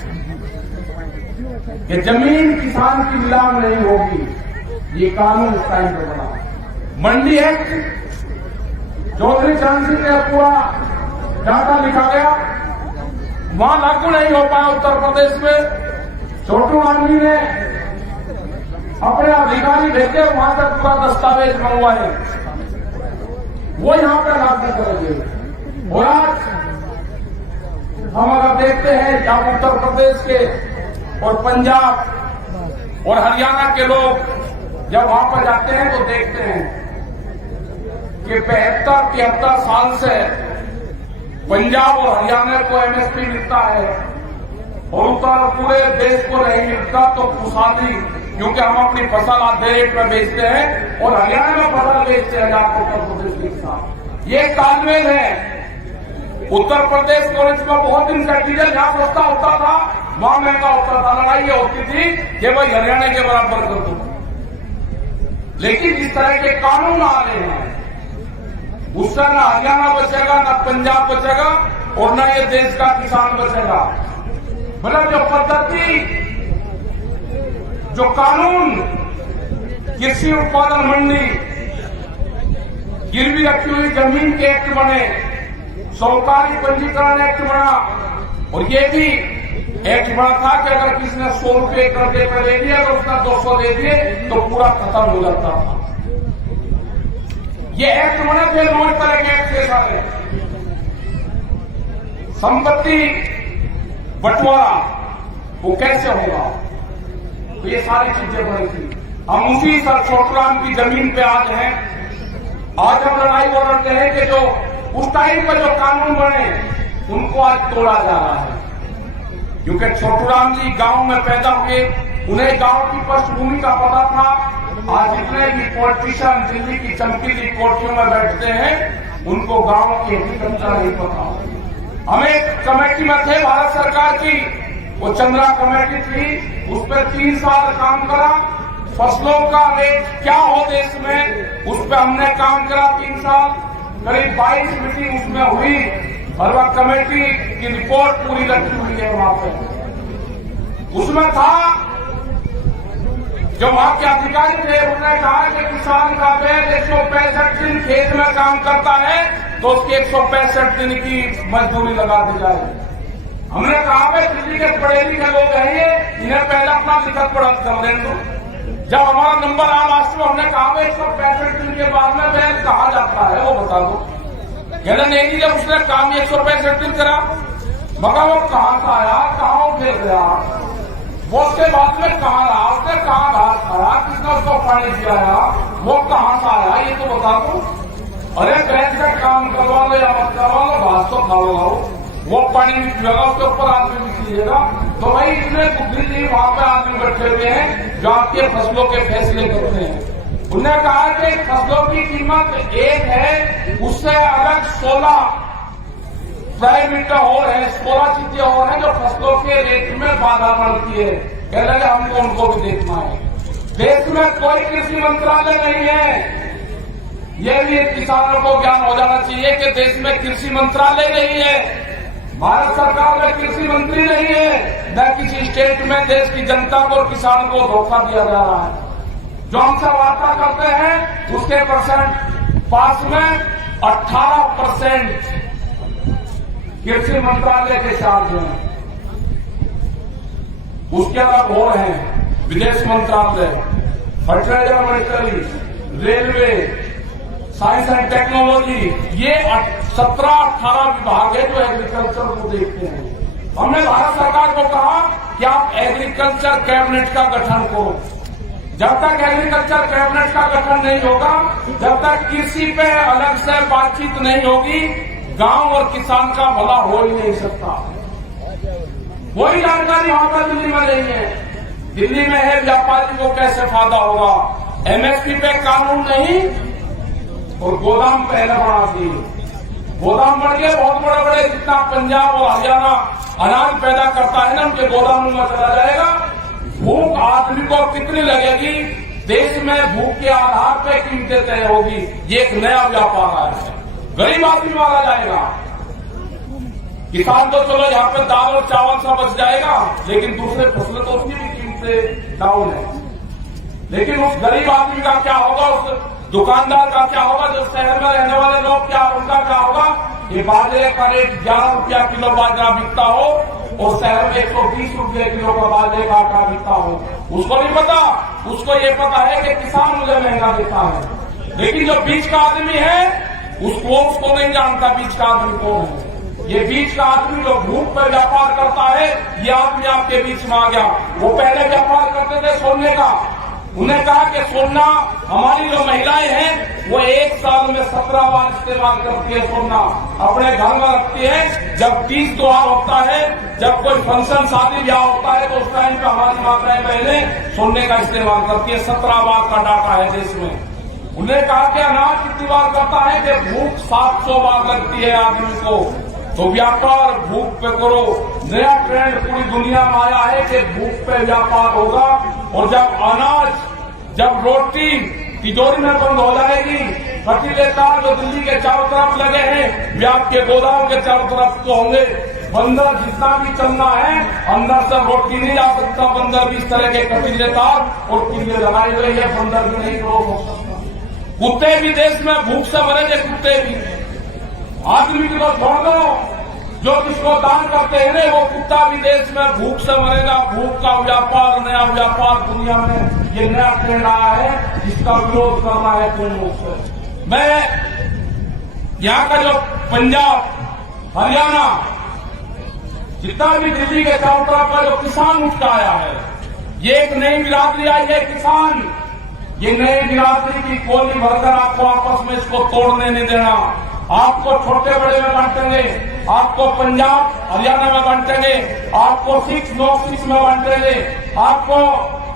कि जमीन किसान की नीलाम नहीं होगी। ये कानून उस टाइम पे बना। मंडी एक्ट चौधरी चरण सिंह ने पूरा डाटा लिखा गया, वहां लागू नहीं हो पाया उत्तर प्रदेश में। छोटूराम जी ने अपने अधिकारी भेजे, वहां तक पूरा दस्तावेज मंगवाए, वो यहां पर लागू करेंगे। और आज हम अगर देखते हैं जब उत्तर प्रदेश के और पंजाब और हरियाणा के लोग जब वहां पर जाते हैं तो देखते हैं कि 72-73 साल से पंजाब और हरियाणा को एमएसपी मिलता है और उत्तर पूरे देश को नहीं मिलता। तो खुशहाली, क्योंकि हम अपनी फसल आधे रेट में बेचते हैं और हरियाणा में फसल बेचते हैं उत्तर प्रदेश के साथ। ये तालमेल है। उत्तर प्रदेश को इसमें बहुत दिन से डीजल जहां सस्ता होता था वहां महंगा होता था। लड़ाई ये होती थी कि भाई हरियाणा के बराबर कर दो। लेकिन जिस तरह के कानून आ रहे हैं उससे न हरियाणा बचेगा, न पंजाब बचेगा और न ये देश का किसान बचेगा। मतलब जो पद्धति, जो कानून कृषि उत्पादन मंडी, गिरवी रखी हुई जमीन के एक्ट बने, सहकारी पंजीकरण एक्ट बना, और ये भी एक्ट बना था कि अगर किसी ने 100 रुपये कर्जे पर ले लिया तो उसका 200 दे दिए तो पूरा खत्म हो जाता था। ये एक्ट बने थे, 9 तरह के एक्ट के सारे। संपत्ति बंटवारा वो कैसे होगा, तो ये सारी चीजें बनी थी। हम उसी सर छोटूराम की जमीन पे आज हैं। आज हम लड़ाई वो लड़ते हैं कि जो उस टाइम पर जो कानून बने उनको आज तोड़ा जा रहा है। क्योंकि छोटूराम जी गांव में पैदा हुए, उन्हें गांव की पृष्ठभूमि का पता था। आज जितने भी पॉलिटिशियन दिल्ली की चमकीली कोठियों में बैठते हैं उनको गांव की हकीकत का नहीं पता। हम एक कमेटी में थे भारत सरकार की, वो चंद्रा कमेटी थी, उस पर 3 साल काम करा। फसलों का रेट क्या हो देश में उस पर हमने काम करा 3 साल। करीब 22 मीटिंग उसमें हुई और वह कमेटी की रिपोर्ट पूरी रखी हुई है वहां पे। उसमें था जो वहां के अधिकारी थे, उन्होंने कहा कि किसान का बैल 165 दिन खेत में काम करता है तो उसके 165 दिन की मजदूरी लगा दी जाए। हमने कहा भाई दिल्ली के पढ़े लिखे लोग हैं ये, इन्हें पहले अपना लिखत पढ़त कर लें। तो जब हमारा नंबर आया लास्ट में, हमने कहा भाई 165 दिन के बाद में बैल कहा जाता है वो बता दो। कहना नहीं, जब उसने काम 165 दिन करा, मगर वो कहां से आया, कहां उठे गया, वो उसके बाद में कहां रहा, उसने कहां घास खाया, किसने उसको पानी पिलाया, वो कहां से आया ये तो बता दो। अरे बैठ कर काम करवा लो या मत करवा लो, घास तो खा लो। वो पानी भी पिएगा, उसके ऊपर आदमी भी पीएगा। तो भाई इतने बुद्धिजीवी वहां पर आदमी बैठे हुए हैं जो आपके फसलों के फैसले करते हैं। उन्होंने कहा कि फसलों की कीमत एक है, उससे अलग 16 प्राइवेट और है, 16 चीजें और हैं जो फसलों के रेट में बाधा पड़ती है। कह रहे हमको उनको भी देखना है। देश में कोई कृषि मंत्रालय नहीं है। यह भी किसानों को ज्ञान हो जाना चाहिए कि देश में कृषि मंत्रालय नहीं है, भारत सरकार में कृषि मंत्री नहीं है, न किसी स्टेट में देश की जनता को और किसान को धोखा दिया जा रहा है। जो हमसे वार्ता करते हैं उसके परसेंट पास में 18% कृषि मंत्रालय के चार्ज हैं। उसके अलग और हैं विदेश मंत्रालय, fertiliser ministry, railway, science and technology, ये 17-18 विभाग है जो एग्रीकल्चर को देखते हैं। हमने भारत सरकार को कहा कि आप एग्रीकल्चर कैबिनेट का गठन करो। जब तक एग्रीकल्चर कैबिनेट का गठन नहीं होगा, जब तक कृषि पे अलग से बातचीत नहीं होगी, गांव और किसान का भला हो ही नहीं सकता। वही जानकारी वहां पर दिल्ली में नहीं है। दिल्ली में है व्यापारी को कैसे फायदा होगा, एमएसपी पे कानून नहीं और गोदाम पहले बढ़ा दिए। गोदाम बढ़ गए, बहुत बड़े बड़े, जितना पंजाब और हरियाणा अनाज पैदा करता है ना, उनके गोदामों में चला जाएगा। भूख आदमी को कितनी लगेगी, देश में भूख के आधार पर कीमतें तय होगी। ये एक नया व्यापार आया है, गरीब आदमी मारा जाएगा। किसान तो चलो यहाँ पे दाल और चावल सा बच जाएगा, लेकिन दूसरे फसलें तो उसकी भी कीमतें डाउन है। लेकिन उस गरीब आदमी का क्या होगा, उस दुकानदार का क्या होगा, जो शहर में रहने वाले लोग क्या, उनका क्या होगा। ये बाजरे का रेट 11 रुपया किलो बाजरा बिकता हो और शहर में 120 रुपये किलो का बाजरे का आटा बिकता हो, उसको नहीं पता। उसको ये पता है कि किसान मुझे महंगा देता है, लेकिन जो बीच का आदमी है उसको नहीं जानता बीच का आदमी कौन है। ये बीच का आदमी जो भूख पर व्यापार करता है, ये आदमी आपके बीच में आ गया। वो पहले व्यापार करते थे सोने का। उन्हें कहा कि सोना, हमारी जो महिलाएं हैं वो एक साल में 17 बार इस्तेमाल करती है सोना, अपने घर में रखती है। जब तीज त्योहार होता है, जब कोई फंक्शन शादी ब्याह होता है, तो उस टाइम पे हमारी माताएं पहले सोने का इस्तेमाल करती है। 17 बार का डाटा है देश में। उन्हें कहा कि अनाज कितनी बार करता है कि भूख 700 बार लगती है आदमी को। तो व्यापार भूख पे करो। नया ट्रेंड पूरी दुनिया में आया है कि भूख पे व्यापार होगा। और जब अनाज, जब रोटी तिजोरी में बंद हो जाएगी, कटीले तार जो दिल्ली के चारों तरफ लगे हैं, वे आपके गोदाम के चारों तरफ तो होंगे। बंदर जितना भी चलना है, अंदर से रोटी नहीं आ सकता। बंदर भी इस तरह के कटीले तार और किले लगाए हुए हैं, बंदर भी नहीं रोक सकता। कुत्ते भी देश में भूख से मरेंगे, कुत्ते भी। आदमी की तो छोड़ दो, जो किसको दान करते हैं ना, वो कुत्ता भी देश में भूख से मरेगा। भूख का व्यापार, नया व्यापार दुनिया में ये नया ट्रेंड आया है, जिसका विरोध करना है पूर्ण रूप से। मैं यहाँ का जो पंजाब, हरियाणा, जितना भी दिल्ली के चारों तरफ का जो किसान उठ आया है, ये एक नई बिरादरी आई है किसान। ये नई बिरादरी की गोली भरकर आपको आपस में इसको तोड़ने नहीं देना। आपको छोटे बड़े में बांटेंगे, आपको पंजाब हरियाणा में बांटेंगे, आपको सिख नॉर्थ सिख में बांटेंगे, आपको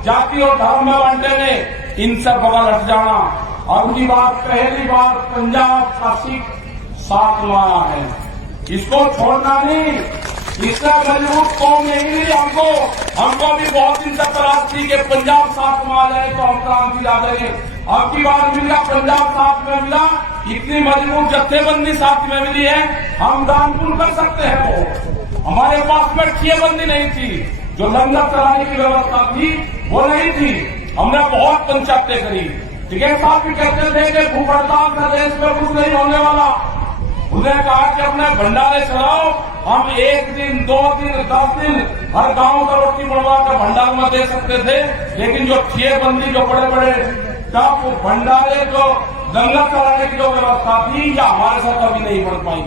जाति और धर्म में बांटेंगे। इनसे बगल हट जाना। अगली बार, पहली बार पंजाब का सिख साथ में आया है, इसको छोड़ना नहीं। इससे मजबूत कौम नहीं मिली हमको भी बहुत दिन तक तलाश थी कि पंजाब साथ में आ जाए तो हम क्रांति ला देंगे। अब की बार मिला, पंजाब साथ में मिला, इतनी मजबूत जत्थेबंदी साथ में मिली है, हम दानपुर कर सकते हैं। वो हमारे पास में ठियेबंदी नहीं थी, जो लंगर चलाने की व्यवस्था थी वो नहीं थी। हमने बहुत पंचायतें करी। टिकैत साहब भी कहते थे कि भूख हड़ताल का देश में कुछ नहीं होने वाला। उन्हें कहा कि अपने भंडारे चलाओ, हम 1 दिन 2 दिन 10 दिन हर गांव का रोटी बनवा कर भंडार में दे सकते थे। लेकिन जो ठियेबंदी, जो बड़े बड़े टप भंडारे, जो लंगर चलाने की जो व्यवस्था थी, या हमारे साथ कभी नहीं बढ़ पाई।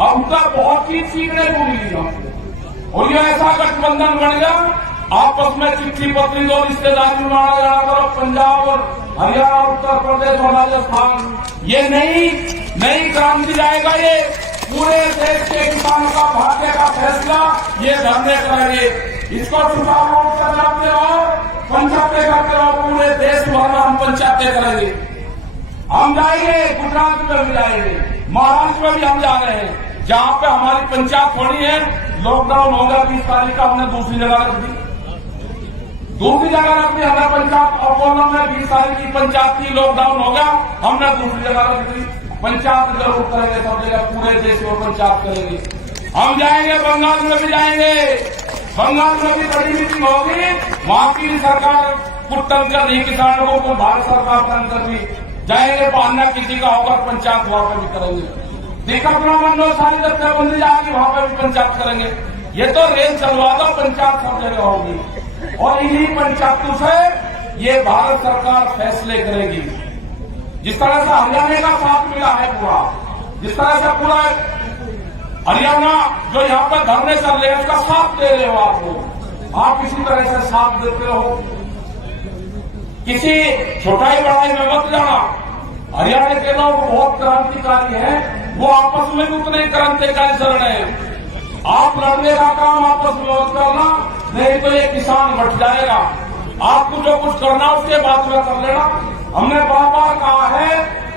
अब तक बहुत चीज सीखने को मिली हमको। और ये ऐसा गठबंधन बन गया, आपस में चिट्ठी पत्री दो रिश्तेदारी माना जाना करो। पंजाब और हरियाणा, उत्तर प्रदेश और राजस्थान, ये नई क्रांति जाएगा। ये पूरे देश के किसानों का भाग्य का फैसला ये धरने करेंगे। इसको सुचारू रूप से चलाते रहो, पंचायतें करते रहो, पूरे देश भर में हम पंचायतें करेंगे। हम जाएंगे, गुजरात में भी जाएंगे, महाराष्ट्र में भी हम जा रहे हैं। जहां पे हमारी पंचायत होनी है, लॉकडाउन होगा 20 तारीख का, हमने दूसरी जगह रख दी। दूसरी जगह रख दी हमने पंचायत, और बोलो में 20 तारीख की पंचायत की लॉकडाउन हो गया, हमने दूसरी जगह रख दी। पंचायत जरूर करेंगे, सब जगह पूरे देश में पंचायत करेंगे। हम जाएंगे, बंगाल में भी जाएंगे, बंगाल में भी बड़ी मीटिंग होगी। वहां की सरकार कुछ तंग कर रही किसानों को, भारत सरकार तंग कर रही, जाएंगे, बहाना किसी का होगा, पंचायत वहां पर भी करेंगे। दिक्कत न बनो, सारी दफ्तरबंदी जाएगी, वहां पर भी पंचायत करेंगे। ये तो रेल चलवा दो, पंचायत सब जगह होगी, और इन्हीं पंचायतों से ये भारत सरकार फैसले करेगी। जिस तरह से हरियाणा का साथ मिला है पूरा, जिस तरह से पूरा हरियाणा जो यहाँ पर धरने चल रहे हैं उसका साथ दे रहे हो आप इसी तरह से साथ देते रहो। किसी छोटाई बड़ाई में मत जाना। हरियाणा के लोग बहुत क्रांतिकारी हैं, वो आपस में उतने क्रांतिकारी चल रहे हैं। आप लड़ने का काम आपस में मत करना, नहीं तो ये किसान बढ़ जाएगा। आपको जो कुछ करना उसके बाद में कर लेना। हमने बार बार कहा है,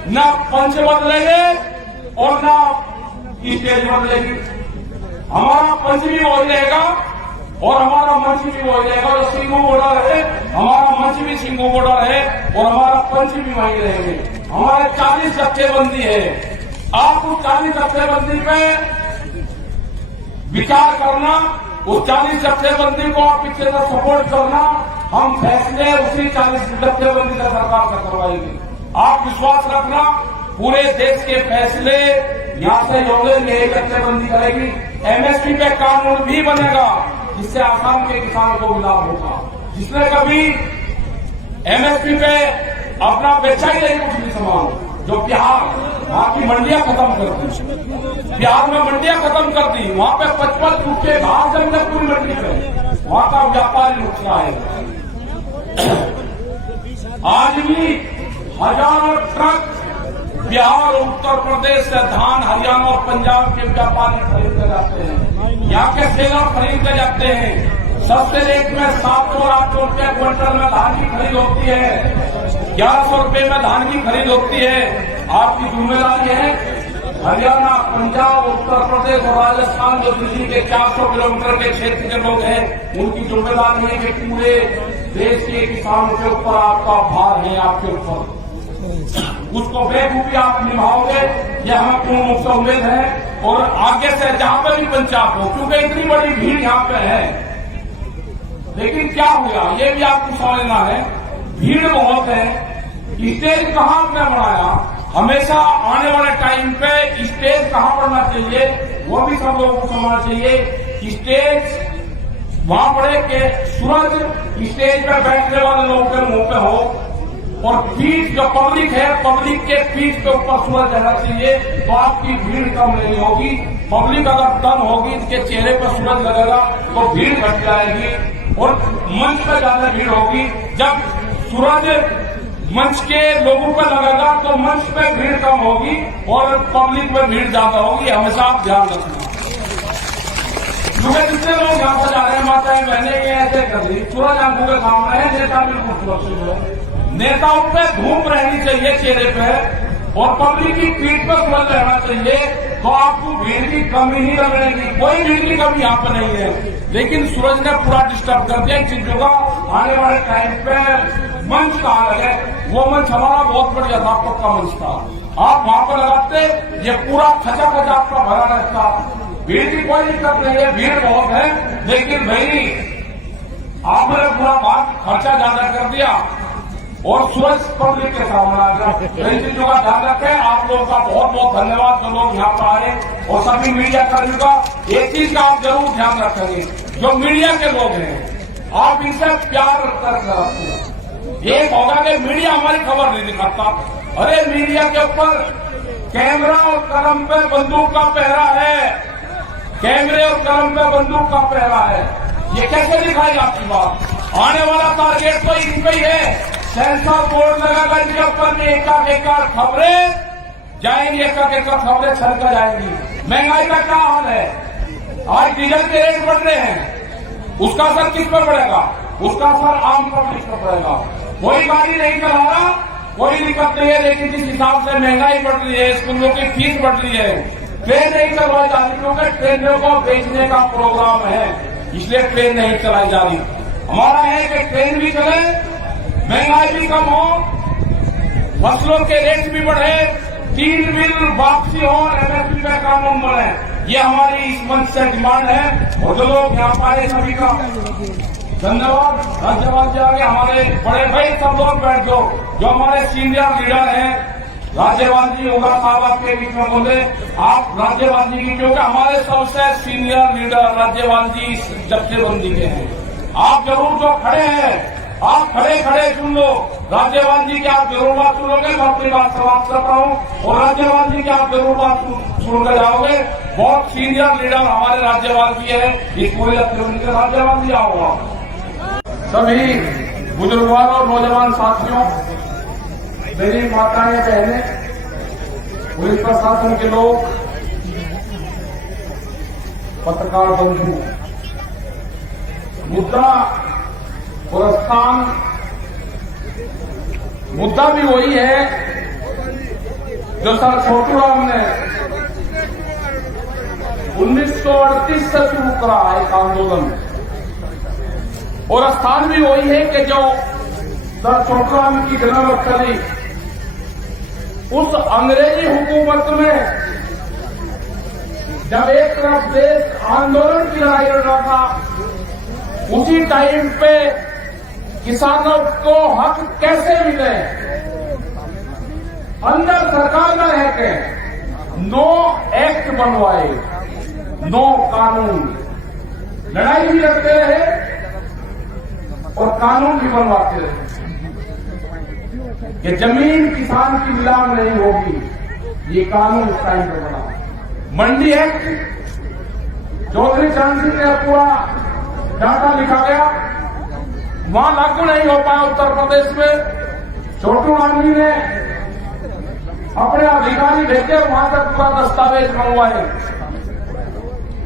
न पंच बदलेंगे और न स्टेज बदलेगी। हमारा पंच भी वही रहेगा और हमारा मंच भी वही रहेगा। जो सिंगू बॉर्डर है, हमारा मंच भी सिंगू बॉर्डर है और हमारा पंच भी वही रहेंगे। हमारे 40 जत्थेबंदी है। आप उस 40 जत्थेबंदी पे विचार करना, उस 40 जत्थेबंदी को आप पीछे से सपोर्ट करना। हम फैसले उसी 40 जत्थेबंदी से सरकार से करवाएंगे। आप विश्वास रखना, पूरे देश के फैसले यहां से होंगे। यही जत्थेबंदी करेगी। एमएसपी पे कानून भी बनेगा, जिससे आसाम के किसानों को भी लाभ होगा। जिसने कभी एमएसपी पे अपना बेचा ही नहीं कुछ भी सामान, जो बिहार वहां की मंडियां खत्म कर दी, बिहार में मंडियां खत्म कर दी, वहां पे 55 फुट के घास जमने पूरी मंडी पे, वहां का व्यापारी नुकसान है। आज भी हजारों ट्रक बिहार और उत्तर प्रदेश से धान हरियाणा और पंजाब के व्यापारी खरीदते जाते हैं। यहाँ के सेलर खरीदते जाते हैं। सस्ते रेट में 700-800 रुपये क्विंटल में धान की खरीद होती है, 1100 रुपये में धान की खरीद होती है। आपकी जिम्मेदारी है, हरियाणा, पंजाब, उत्तर प्रदेश और राजस्थान जो दिल्ली के 400 किलोमीटर के क्षेत्र के लोग हैं, उनकी जिम्मेदारी है कि पूरे देश के किसानों के ऊपर आपका भार है, आपके ऊपर उसको बेखूबी आप निभाओगे, ये हमें पूर्ण रूप से उम्मीद है। और आगे से जहां पर भी पंचायत हो, क्योंकि इतनी बड़ी भीड़ यहाँ पे है, लेकिन क्या हुआ ये भी आपको समझना है। भीड़ बहुत है, स्टेज कहाँ पे बनाया, हमेशा आने वाले टाइम पे स्टेज कहाँ बनना चाहिए वो भी सब लोगों को समझना चाहिए। स्टेज वहां पड़े कि सूरज स्टेज पे बैठने वाले लोगों के मुंह पे हो, और पीठ जो पब्लिक है, पब्लिक के पीठ के ऊपर सूरज रहना चाहिए, तो आपकी भीड़ कम नहीं होगी। पब्लिक अगर कम होगी, इसके चेहरे पर सूरज लगेगा तो भीड़ घट जाएगी, और मंच पर ज्यादा भीड़ होगी। जब सूरज मंच के लोगों पर लगेगा तो मंच पे भीड़ कम होगी और पब्लिक में भीड़ ज्यादा होगी। हमेशा आप ध्यान रखना, क्योंकि जितने लोग यहाँ से जा रहे हैं, माताएं बहने ये ऐसे कर रही, सूरज आंखों के सामने है, नेता बिल्कुल सुरक्षित है। नेताओं पे धूप रहनी चाहिए चेहरे पे, और पब्लिक की पीठ पर सूरज रहना चाहिए, तो आपको भीड़ की कमी नहीं लगेगी। कोई भीड़ की कमी यहाँ पे नहीं है, लेकिन सूरज ने पूरा डिस्टर्ब कर दिया इन चीजों का। आने वाले टाइम पे मंच कहाँ लगे, वो मंच हमारा बहुत बढ़िया था, पक्का मंच था, आप वहां पर लगाते, ये पूरा खचा खचा आपका भरा रहता। भीड़ की कोई दिक्कत नहीं है, भीड़ बहुत है, लेकिन भाई आपने पूरा बात खर्चा ज्यादा कर दिया और सूरज पब्लिक के सामने आ गया। इन चीजों का ध्यान रखें। आप लोगों का बहुत बहुत धन्यवाद जो लोग यहाँ पर आए, और सभी मीडिया कर्मियों का एक चीज का आप जरूर ध्यान रखेंगे, जो मीडिया के लोग हैं आप इनसे प्यार करके रखते। एक होगा कि मीडिया हमारी खबर नहीं दिखाता, अरे मीडिया के ऊपर कैमरा और कलम पे बंदूक का पहरा है, कैमरे और कलम पे बंदूक का पहरा है, ये कैसे दिखाई आपकी बात। आने वाला टारगेट तो इन पे ही है, सेंसर बोर्ड लगाकर इनके ऊपर में एक खबरें जाएंगी, एक एक खबरें छल कर जाएंगी। महंगाई का क्या हाल है, आज डीजल के रेट बढ़ रहे हैं, उसका असर किस पर पड़ेगा? उसका असर आम पब्लिक पर पड़ेगा। कोई गाड़ी नहीं चला रहा, कोई दिक्कत नहीं है, लेकिन जिस हिसाब से महंगाई बढ़ रही है, स्कूलों की फीस बढ़ रही है, ट्रेन नहीं चलवाई जा रही क्योंकि ट्रेनों को बेचने का प्रोग्राम है, इसलिए ट्रेन नहीं चलाई जा रही। हमारा है कि ट्रेन भी चले, महंगाई भी कम हो, फसलों के रेट भी बढ़े, 3 बिल वापसी हो, एमएसपी पे कानून बने, ये हमारी इस मंच से डिमांड है। और जो लोग यहाँ पाए सभी का धन्यवाद। राज्यपाल जी आगे हमारे बड़े भाई सब लोग बैठ जाओ, जो हमारे सीनियर लीडर हैं, राज्यपाल जी होगा साहब आपके बीच में बोले, आप राज्यपाल जी की, क्योंकि हमारे सबसे सीनियर लीडर राज्यपाल जी जत्थेबंदी के हैं। आप जरूर जो खड़े हैं, आप खड़े खड़े सुन लो, राज्यपाल जी की आप जरूर बात सुनोगे, मैं अपनी बात समाप्त करता हूँ, और राज्यपाल जी की आप जरूर बात सुनकर जाओगे। बहुत सीनियर लीडर हमारे राज्यपाल जी है, इस पूरे जत्थेबंदी के राज्यपाल जी आओगा। सभी बुजुर्गों और नौजवान साथियों, मेरी माताएं बहनें, पुलिस प्रशासन के लोग, पत्रकार बंधु, मुद्दा और स्थान, मुद्दा भी वही है जो सर छोटूराम ने 1938 से शुरू करा एक आंदोलन, और स्थान भी वही है कि जो सर छोटूराम की जन्मस्थली उस अंग्रेजी हुकूमत में जब एक तरफ देश आंदोलन की लड़ाई लड़ रहा था, उसी टाइम पे किसानों को हक कैसे मिले, अंदर सरकार में रह के 9 एक्ट बनवाए, 9 कानून, लड़ाई भी लड़ते रहे और कानून भी बनवाते रहे कि जमीन किसान की नीलाम नहीं होगी। ये कानून उस टाइम पर बना। मंडी एक्ट चौधरी चरण सिंह ने पूरा डाटा लिखा गया, वहां लागू नहीं हो पाया उत्तर प्रदेश में। छोटूराम जी ने अपने अधिकारी भेजे, वहां तक पूरा दस्तावेज मंगवाए,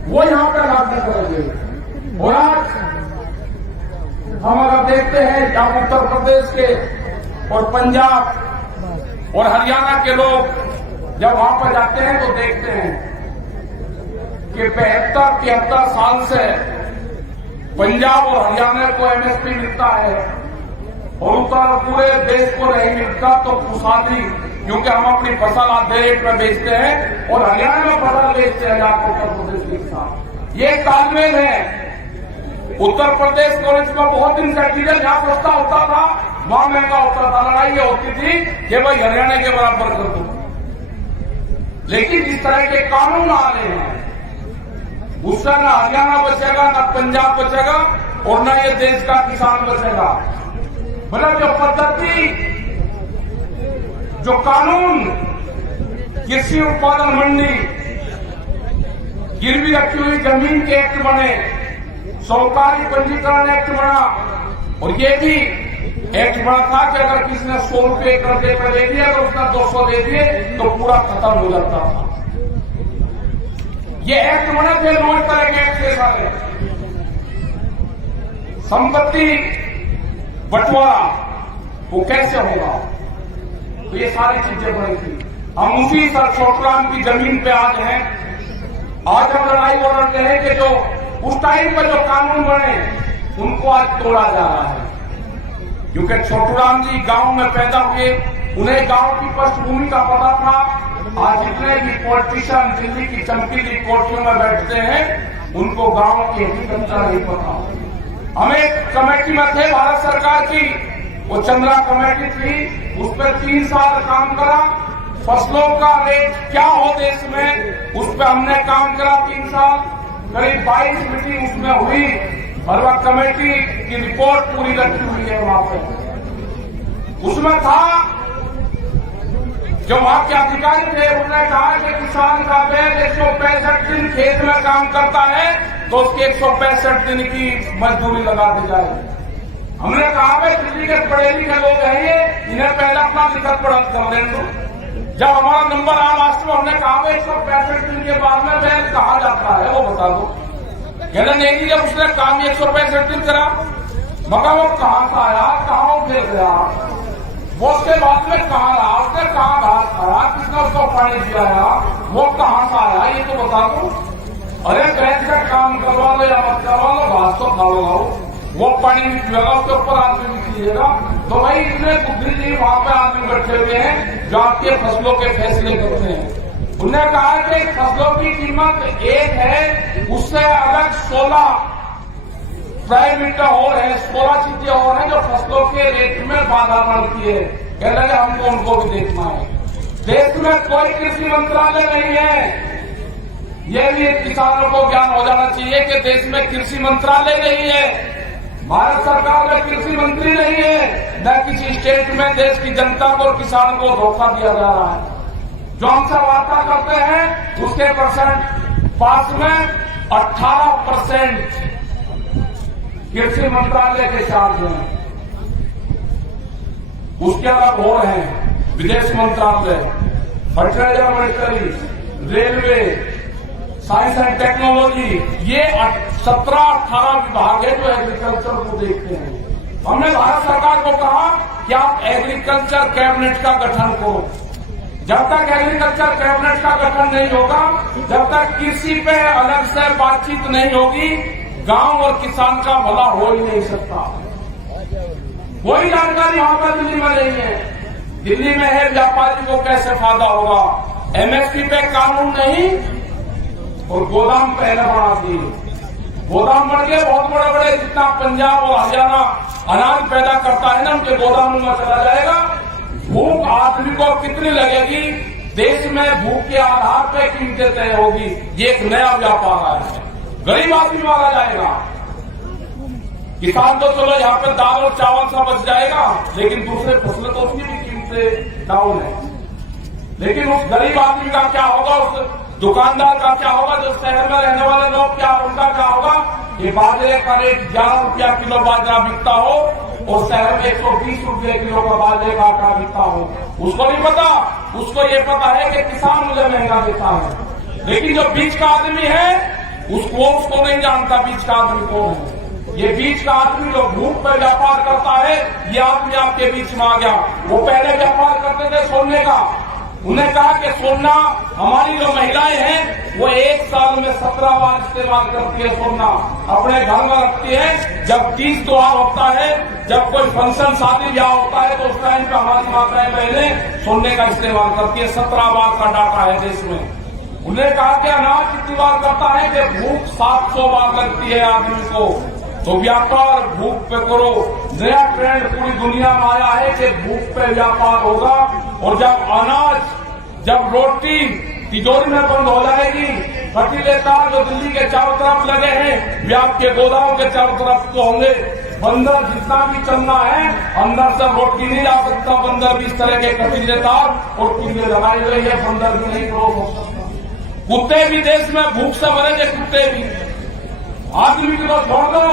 वो यहां पर लागू करेंगे। और आज हम अगर देखते हैं, जब उत्तर प्रदेश के और पंजाब और हरियाणा के लोग जब वहां पर जाते हैं तो देखते हैं कि 72-73 साल से पंजाब और हरियाणा को एमएसपी मिलता है और उत्तर पूरे देश को नहीं मिलता, तो खुशाली, क्योंकि हम अपनी फसल आधे रेट में बेचते हैं और हरियाणा में फसल बेचते हैं जाकर उत्तर प्रदेश के साथ। ये तालमेल है। उत्तर प्रदेश को इसमें बहुत दिन से डीजल जहां सस्ता होता था वहां महंगा होता था, लड़ाई ये होती थी कि भाई हरियाणा के बराबर कर दो। लेकिन जिस तरह के कानून आ रहे हैं, उससे न हरियाणा बचेगा, न पंजाब बचेगा, और न ये देश का किसान बचेगा। मतलब जो पद्धति, जो कानून, कृषि उत्पादन मंडी, गिरवी रखी हुई जमीन के एक्ट बने, सहकारी पंजीकरण एक्ट बना, और ये भी एक्ट बना था कि अगर किसी ने 100 रुपये कर्जे पर दे दिया, अगर उसने 200 दे दिए तो पूरा खत्म हो जाता था। ये एक्ट बने थे, 9 तरह के एक्ट थे सारे। संपत्ति बंटवारा वो कैसे होगा, तो ये सारी चीजें बनी थी। हम उसी सर छोटूराम की जमीन पे आज हैं। आज हम लड़ाई वो लड़ते हैं कि जो उस टाइम पर जो कानून बने उनको आज तोड़ा जा रहा है, क्योंकि छोटूराम जी गांव में पैदा हुए, उन्हें गांव की पृष्ठभूमि का पता था। आज जितने भी पॉलिटिशियन दिल्ली की चमकीली कोठियों में बैठते हैं, उनको गांव की हकीकत का नहीं पता। हम एक कमेटी में थे भारत सरकार की, वो चंद्रा कमेटी थी, उस पर 3 साल काम करा। फसलों का रेट क्या हो देश में, उस पर हमने काम करा 3 साल। करीब 22 मीटिंग उसमें हुई और वह कमेटी की रिपोर्ट पूरी रखी हुई है वहां पर। उसमें था, जो वहां के अधिकारी थे, उन्होंने कहा कि किसान का बैल 165 दिन खेत में काम करता है तो उसके 165 दिन की मजदूरी लगा दी जाए। हमने कहा भाई दिल्ली के पढ़े लिखे लोग हैं ये, इन्हें पहले अपना लिखत पढ़त कर लें दो। जब हमारा नंबर आया लास्ट में, हमने कहा 165 दिन के बाद में बैंक कहा जाता है वो बता दो। कहना नहीं जी, जब उसने काम 165 दिन करा, मगर वो कहां से आया, कहां उठे गया, वो उसके बाद में कहां रहा, उसने कहां घास खाया, किसने उसको पानी पिलाया, वो कहां से आया, ये तो बता दो। अरे बैंक का काम करवा लो या मत करवा लो, घास तो खा लो, वो पानी नहीं पिएगा, उसके ऊपर आदमी भी पीएगा। तो भाई इतने बुद्धिजीवी वहां पे आदमी बैठे हुए हैं जो आपके फसलों के फैसले करते हैं। उन्होंने कहा कि फसलों की कीमत एक है, उससे अलग 16 प्राइवेट और है, 16 चीजें और हैं जो फसलों के रेट में बाधा डालती है। कह रहे हमको उनको भी देखना है। देश में कोई कृषि मंत्रालय नहीं है, यह भी किसानों को ज्ञान हो जाना चाहिए कि देश में कृषि मंत्रालय नहीं है, भारत सरकार में कृषि मंत्री नहीं है, न किसी स्टेट में देश की जनता को, किसान को धोखा दिया जा रहा है। जो हमसे वार्ता करते हैं उसके परसेंट पास में 18% कृषि मंत्रालय के चार्ज हैं। उसके अलग और हैं विदेश मंत्रालय, fertiliser ministry, railway, science and technology, ये 17-18 विभाग है जो एग्रीकल्चर को देखते हैं। हमने भारत सरकार को कहा कि आप एग्रीकल्चर कैबिनेट का गठन करो। जब तक एग्रीकल्चर कैबिनेट का गठन नहीं होगा, जब तक कृषि पे अलग से बातचीत नहीं होगी, गांव और किसान का भला हो ही नहीं सकता। कोई जानकारी वहां पर दिल्ली में नहीं है। दिल्ली में है व्यापारी को कैसे फायदा होगा, एमएसपी पे कानून नहीं और गोदाम पहले बढ़ा दिए। गोदाम बढ़ गए बहुत बड़े बड़े, जितना पंजाब और हरियाणा अनाज पैदा करता है ना, उनके गोदामों में चला जाएगा। भूख आदमी को कितनी लगेगी, देश में भूख के आधार पे कीमतें तय होगी। ये एक नया व्यापार आया है, गरीब आदमी मारा जाएगा। किसान तो चलो यहाँ पे दाल और चावल सा बच जाएगा, लेकिन दूसरे फसलें तो उसकी भी कीमतें डाउन है। लेकिन उस गरीब आदमी का क्या होगा, उस दुकानदार का क्या होगा, जो शहर में रहने वाले लोग क्या, उनका क्या होगा। ये बाजरे का रेट 11 रुपया किलो बाजरा बिकता हो और शहर में 120 रुपये किलो का बाजरे का आटा बिकता हो, उसको नहीं पता। उसको ये पता है कि किसान मुझे महंगा देता है, लेकिन जो बीच का आदमी है उसको नहीं जानता बीच का आदमी कौन है। ये बीच का आदमी जो भूख पर व्यापार करता है, ये आदमी आपके बीच में आ गया। वो पहले व्यापार करते थे सोने का, उन्हें कहा कि सोना, हमारी जो महिलाएं हैं वो एक साल में 17 बार इस्तेमाल करती है सोना, अपने घर में रखती है। जब तीज त्योहार होता है, जब कोई फंक्शन शादी ब्याह होता है, तो उस टाइम पे हमारी माताएं पहले सोने का इस्तेमाल करती है। 17 बार का डाटा है देश में। उन्हें कहा कि अनाज कितनी बार करता है कि भूख 700 बार लगती है आदमी को। तो व्यापार भूख पे करो। नया ट्रेंड पूरी दुनिया में आया है कि भूख पे व्यापार होगा। और जब अनाज, जब रोटी तिजोरी में बंद हो जाएगी, फटीले तार जो दिल्ली के चारों तरफ लगे हैं, वे आपके गोदामों के चारों तरफ तो होंगे। बंदर जितना भी चलना है, अंदर से रोटी नहीं ला सकता। बंदर भी इस तरह के कटीले तार और कीले लगाए हुए हैं, बंदर भी नहीं क्रॉस हो सकता। कुत्ते भी देश में भूख से मरेंगे, कुत्ते भी। आदमी को छोड़ दो,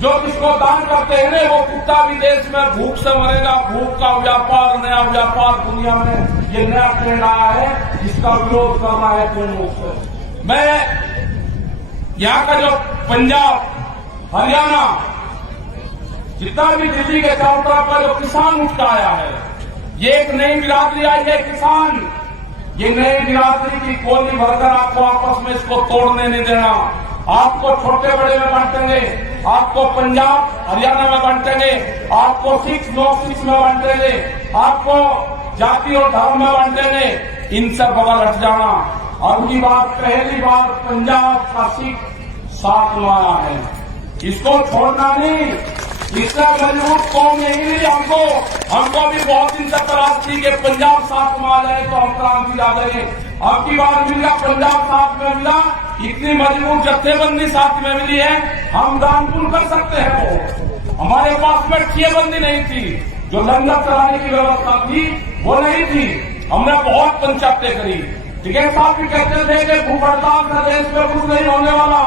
जो किसको दान करते हैं ना, वो कुत्ता भी देश में भूख से मरेगा। भूख का व्यापार, नया व्यापार दुनिया में ये नया ट्रेंड आया है, जिसका विरोध करना है पूर्ण रूप से। मैं यहाँ का जो पंजाब, हरियाणा, जितना भी दिल्ली के चारों तरफ का जो किसान उठ आया है, ये एक नई बिरादरी आई है किसान। ये नई बिरादरी की गोली भरकर आपको आपस में इसको तोड़ने नहीं देना। आपको छोटे बड़े में बांटेंगे, आपको पंजाब हरियाणा में बांटेंगे, आपको सिख नॉर्थ सिख में बांटेंगे, आपको जाति और धर्म में बांटेंगे। इनसे बगल हट जाना। अब की बात, पहली बार पंजाब का सिख साथ में आया है, इसको छोड़ना नहीं। इससे मजबूत कौम नहीं मिली हमको भी बहुत दिन तक तलाश थी कि पंजाब साथ में आ जाए तो हम क्रांति ला देंगे। अब की बार मिल गया, पंजाब साथ में मिला, इतनी मजबूत जत्थेबंदी साथ में मिली है, हम दानपुर कर सकते हैं। वो हमारे पास में ठियेबंदी नहीं थी, जो लंगर चलाने की व्यवस्था थी वो नहीं थी। हमने बहुत पंचायतें करी। टिकैत साहब भी कहते थे कि भूख हड़ताल से देश में कुछ नहीं होने वाला।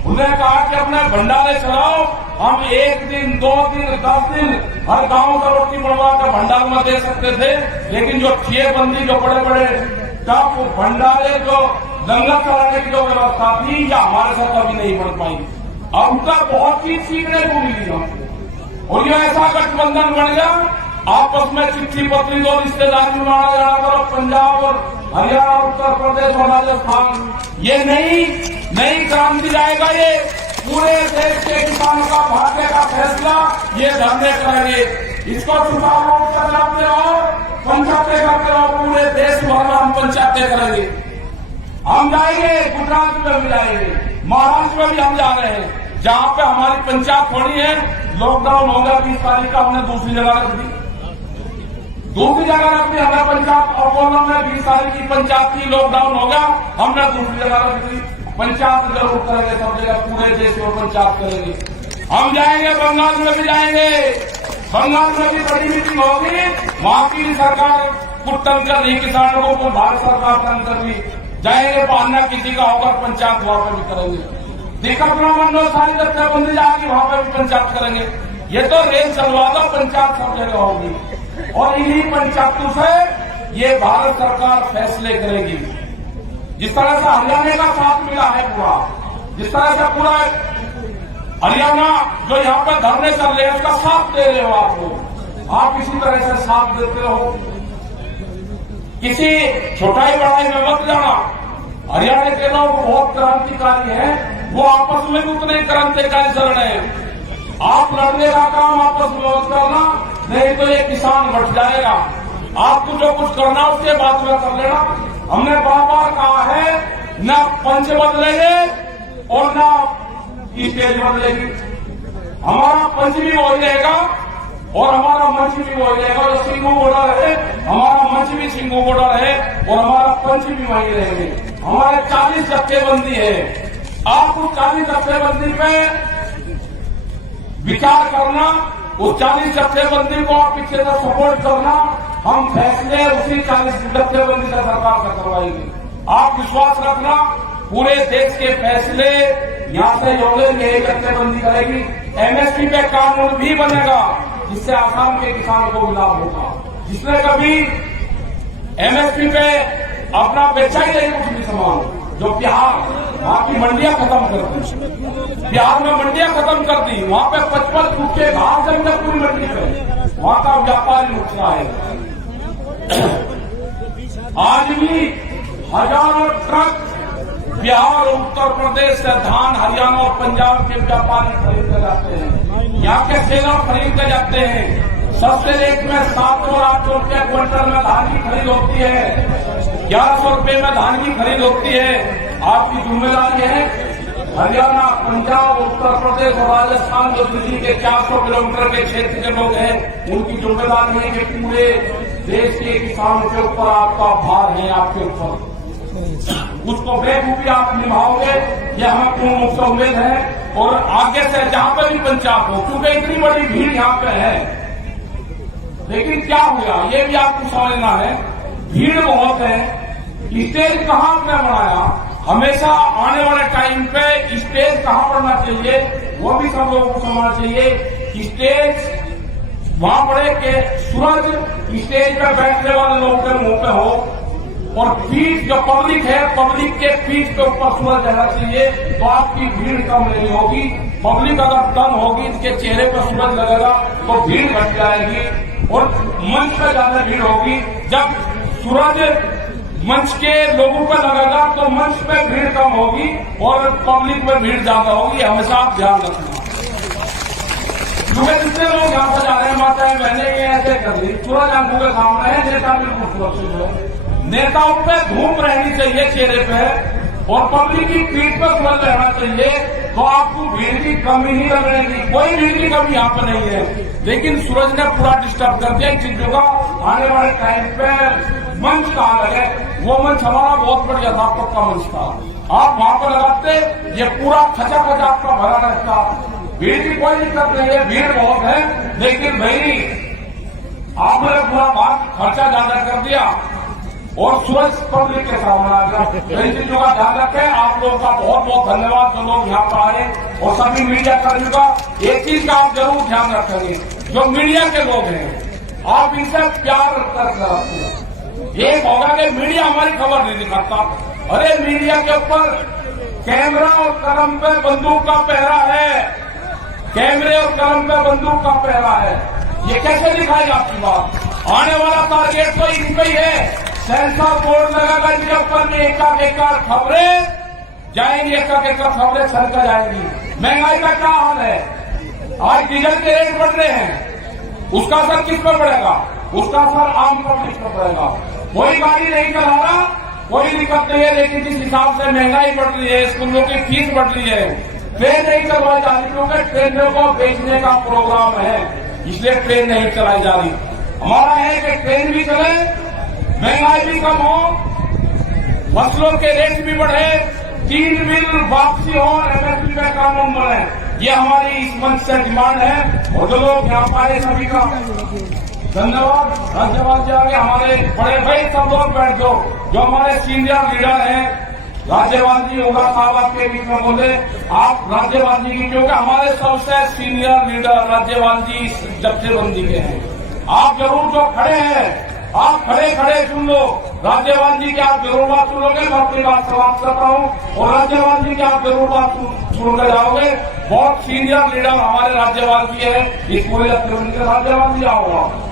उन्होंने कहा कि अपने भंडारे चलाओ हम 1 दिन 2 दिन 10 दिन हर गांव का रोटी बनवा कर भंडार में दे सकते थे, लेकिन जो थिएबंदी जो बड़े बड़े टॉप भंडारे जो लंगर चलाने की जो व्यवस्था थी, या हमारे साथ कभी नहीं बन पाई। अब तक बहुत चीज सीखने को मिली हमको, और ये ऐसा गठबंधन बन गया, आपस में चिट्ठी पत्री दो रिश्तेदारी बनाना जाना करो, पंजाब और हरियाणा, उत्तर प्रदेश और राजस्थान, ये नई क्रांति जाएगा। ये पूरे देश के किसानों का भाग्य का फैसला ये धरने करेंगे। इसको सुचारू रूप से चलाते रहो, पंचायतें करते रहो, पूरे देश भर में हम पंचायतें करेंगे। हम जाएंगे, गुजरात में भी जाएंगे, महाराष्ट्र में भी हम जा रहे हैं। जहां पे हमारी पंचायत थोड़ी है, लॉकडाउन होगा 20 तारीख का, हमने दूसरी जगह रख दी, हमें पंचायत अपोलो में 20 तारीख की पंचायत की लॉकडाउन होगा, हमने दूसरी जगह रख दी। पंचायत जरूर करेंगे, सब जगह पूरे देश में पंचायत करेंगे। हम जाएंगे, बंगाल में भी जाएंगे, बंगाल में भी बड़ी मीटिंग होगी, वहां की सरकार कुछ तंग कर रही किसानों को, भारत सरकार तंग कर रही, जाएंगे, बहाना किसी का होगा, पंचायत वहां पर भी करेंगे। दिक्कत न मंडो सारी जत्थेबंदी जाएगी, वहां पर भी पंचायत करेंगे। ये तो रेल चलवा दो, पंचायत सब जगह होगी, और इन्हीं पंचायतों से ये भारत सरकार फैसले करेगी। जिस तरह से हरियाणा का साथ मिला है पूरा, जिस तरह से पूरा हरियाणा जो यहाँ पर धरने चल रहे हैं उसका साथ दे रहे हो आप लोग, आप इसी तरह से साथ देते रहो, किसी छोटाई बड़ाई में मत जाना। हरियाणा के लोग बहुत क्रांतिकारी हैं, वो आपस में उतने क्रांतिकारी चल रहे हैं। आप लड़ने का काम आपस में मत करना, नहीं तो ये किसान घट जाएगा। आपको जो कुछ करना उसके बाद में कर लेना। हमने बार बार कहा है, न पंच बदलेंगे और न स्टेज बदलेगी। हमारा पंच भी हो जाएगा और हमारा मंच भी हो जाएगा। जो सिंगू बॉर्डर है, हमारा मंच भी सिंगू बॉर्डर है और हमारा पंच भी वहीं रहेंगे। हमारे 40 जत्थेबंदी है, आप उस 40 जत्थेबंदी पे विचार करना, उस 40 जत्थेबंदी को आप पीछे से सपोर्ट करना। हम फैसले उसी 40 जत्थेबंदी से सरकार से करवाएंगे। आप विश्वास रखना, पूरे देश के फैसले यहां से होंगे, यही जत्थेबंदी करेगी। एमएसपी पे कानून भी बनेगा, जिससे आसाम के किसानों को लाभ होगा। जिसने कभी एमएसपी पे अपना बेचा ही नहीं कुछ भी सामान, जो बिहार वहां की मंडियां खत्म कर दी, बिहार में मंडियां खत्म कर दी, वहां पे 55 फुट के घास जमकर पूरी मंडी पे, वहां का व्यापारी नुकसान है। आज भी हजारों ट्रक बिहार और उत्तर प्रदेश से धान हरियाणा और पंजाब के व्यापारी खरीद कर जाते हैं, यहाँ के सेलर खरीद कर जाते हैं। सस्ते रेट में 700 और 800 रुपये क्विंटल में धान की खरीद होती है, 1100 रुपये में धान की खरीद होती है। आपकी जिम्मेदारी है, हरियाणा, पंजाब, उत्तर प्रदेश और राजस्थान जो दिल्ली के 400 किलोमीटर के क्षेत्र के लोग हैं, उनकी जिम्मेदारी है कि पूरे देश के किसानों के ऊपर आपका भार है, आपके ऊपर उसको बेखूबी आप निभाओगे, ये हमें पूर्ण रूप से उम्मीद है। और आगे से जहां पर भी पंचायत हो, क्योंकि इतनी बड़ी भीड़ यहाँ पे है, लेकिन क्या हुआ ये भी आपको समझना है, भीड़ बहुत है। स्टेज कहाँ पे बनाया, हमेशा आने वाले टाइम पे स्टेज कहाँ बनना चाहिए वो भी सब लोगों को समझना चाहिए। स्टेज वहां पड़े कि सूरज स्टेज पे बैठने वाले लोगों के मुंह पे हो, और पीठ जो पब्लिक है, पब्लिक के पीठ के ऊपर सूरज रहना चाहिए, तो आपकी भीड़ कम नहीं होगी। पब्लिक अगर कम होगी, इसके चेहरे पर सूरज लगेगा तो भीड़ घट जाएगी, और मंच पर ज्यादा भीड़ होगी। जब सूरज मंच के लोगों पर लगेगा तो मंच पे भीड़ कम होगी और पब्लिक में भीड़ ज्यादा होगी। हमेशा आप ध्यान रखना, क्योंकि जितने लोग यहाँ से जा रहे हैं, माताएं बहने ये ऐसे कर ली, सूरज आंखों के सामने है, नेता बिल्कुल सुरक्षित है। नेताओं पे धूप रहनी चाहिए चेहरे पे, और पब्लिक की पीठ पर सूरज रहना चाहिए, तो आपको भीड़ की कमी नहीं लगेगी। कोई भीड़ की कमी यहाँ पर नहीं है, लेकिन सूरज ने पूरा डिस्टर्ब कर दिया इन चीजों का। आने वाले टाइम पे मंच कहाँ लगे, वो मंच हमारा बहुत बढ़िया था, पक्का मंच था, आप वहां पर लगाते, ये पूरा खचा खचा आपका भरा रहता। भीड़ की कोई दिक्कत नहीं है, भीड़ बहुत है, लेकिन भाई आपने पूरा बात खर्चा ज्यादा कर दिया। और सूरज पब्लिक के सामने आ गया। इन चीजों का ध्यान रखें। आप लोगों का बहुत बहुत धन्यवाद जो लोग यहाँ पर आए, और सभी मीडिया कर्मियों का एक चीज का आप जरूर ध्यान रखेंगे, जो मीडिया के लोग हैं आप इनसे प्यार करके रखिए। एक होगा कि मीडिया हमारी खबर नहीं दिखाता, अरे मीडिया के ऊपर कैमरा और कलम पे बंदूक का पहरा है, कैमरे और कलम पे बंदूक का पहरा है। ये कैसे दिखाएगा आपकी बात? आने वाला टारगेट तो इन पे ही है। सेंसर बोर्ड लगाकर इनके ऊपर में एक खबरें जाएंगी, एक खबरें सरकर जाएंगी। महंगाई का क्या हाल है? आज डीजल के रेट बढ़ रहे हैं, उसका असर किस पर पड़ेगा? उसका असर आम पब्लिक पर पड़ेगा। कोई गाड़ी नहीं चला रहा, कोई दिक्कत नहीं है, लेकिन जिस हिसाब से महंगाई बढ़ रही है, स्कूलों की फीस बढ़ रही है, ट्रेन नहीं चलवाई जा रही, क्योंकि ट्रेनों को बेचने का प्रोग्राम है, इसलिए ट्रेन नहीं चलाई जा रही। हमारा है कि ट्रेन भी चले, महंगाई भी कम हो, फसलों के रेट भी बढ़े, 3 बिल वापसी हो, एमएसपी का कानून बने। ये हमारी इस मंच से डिमांड है। और जो लोग यहाँ पाए सभी का धन्यवाद। राज्यपाल जी आगे हमारे बड़े भाई सब लोग बैठ दो, जो हमारे सीनियर लीडर हैं। राज्यपाल जी होगा साहब आपके बीच में बोले, आप राज्यपाल जी की, क्योंकि हमारे सबसे सीनियर लीडर राज्यपाल जी जत्थेबंदी के हैं। आप जरूर जो खड़े हैं, आप खड़े खड़े सुन लो। राज्यपाल जी की आप जरूर बात सुनोगे, मैं अपनी बात समाप्त करता हूँ। और राज्यपाल जी की आप जरूर बात सुनकर जाओगे। बहुत सीनियर लीडर हमारे राज्यपाल जी है, इस पूरे जत्थेबंदी के राज्यपाल जी आओ।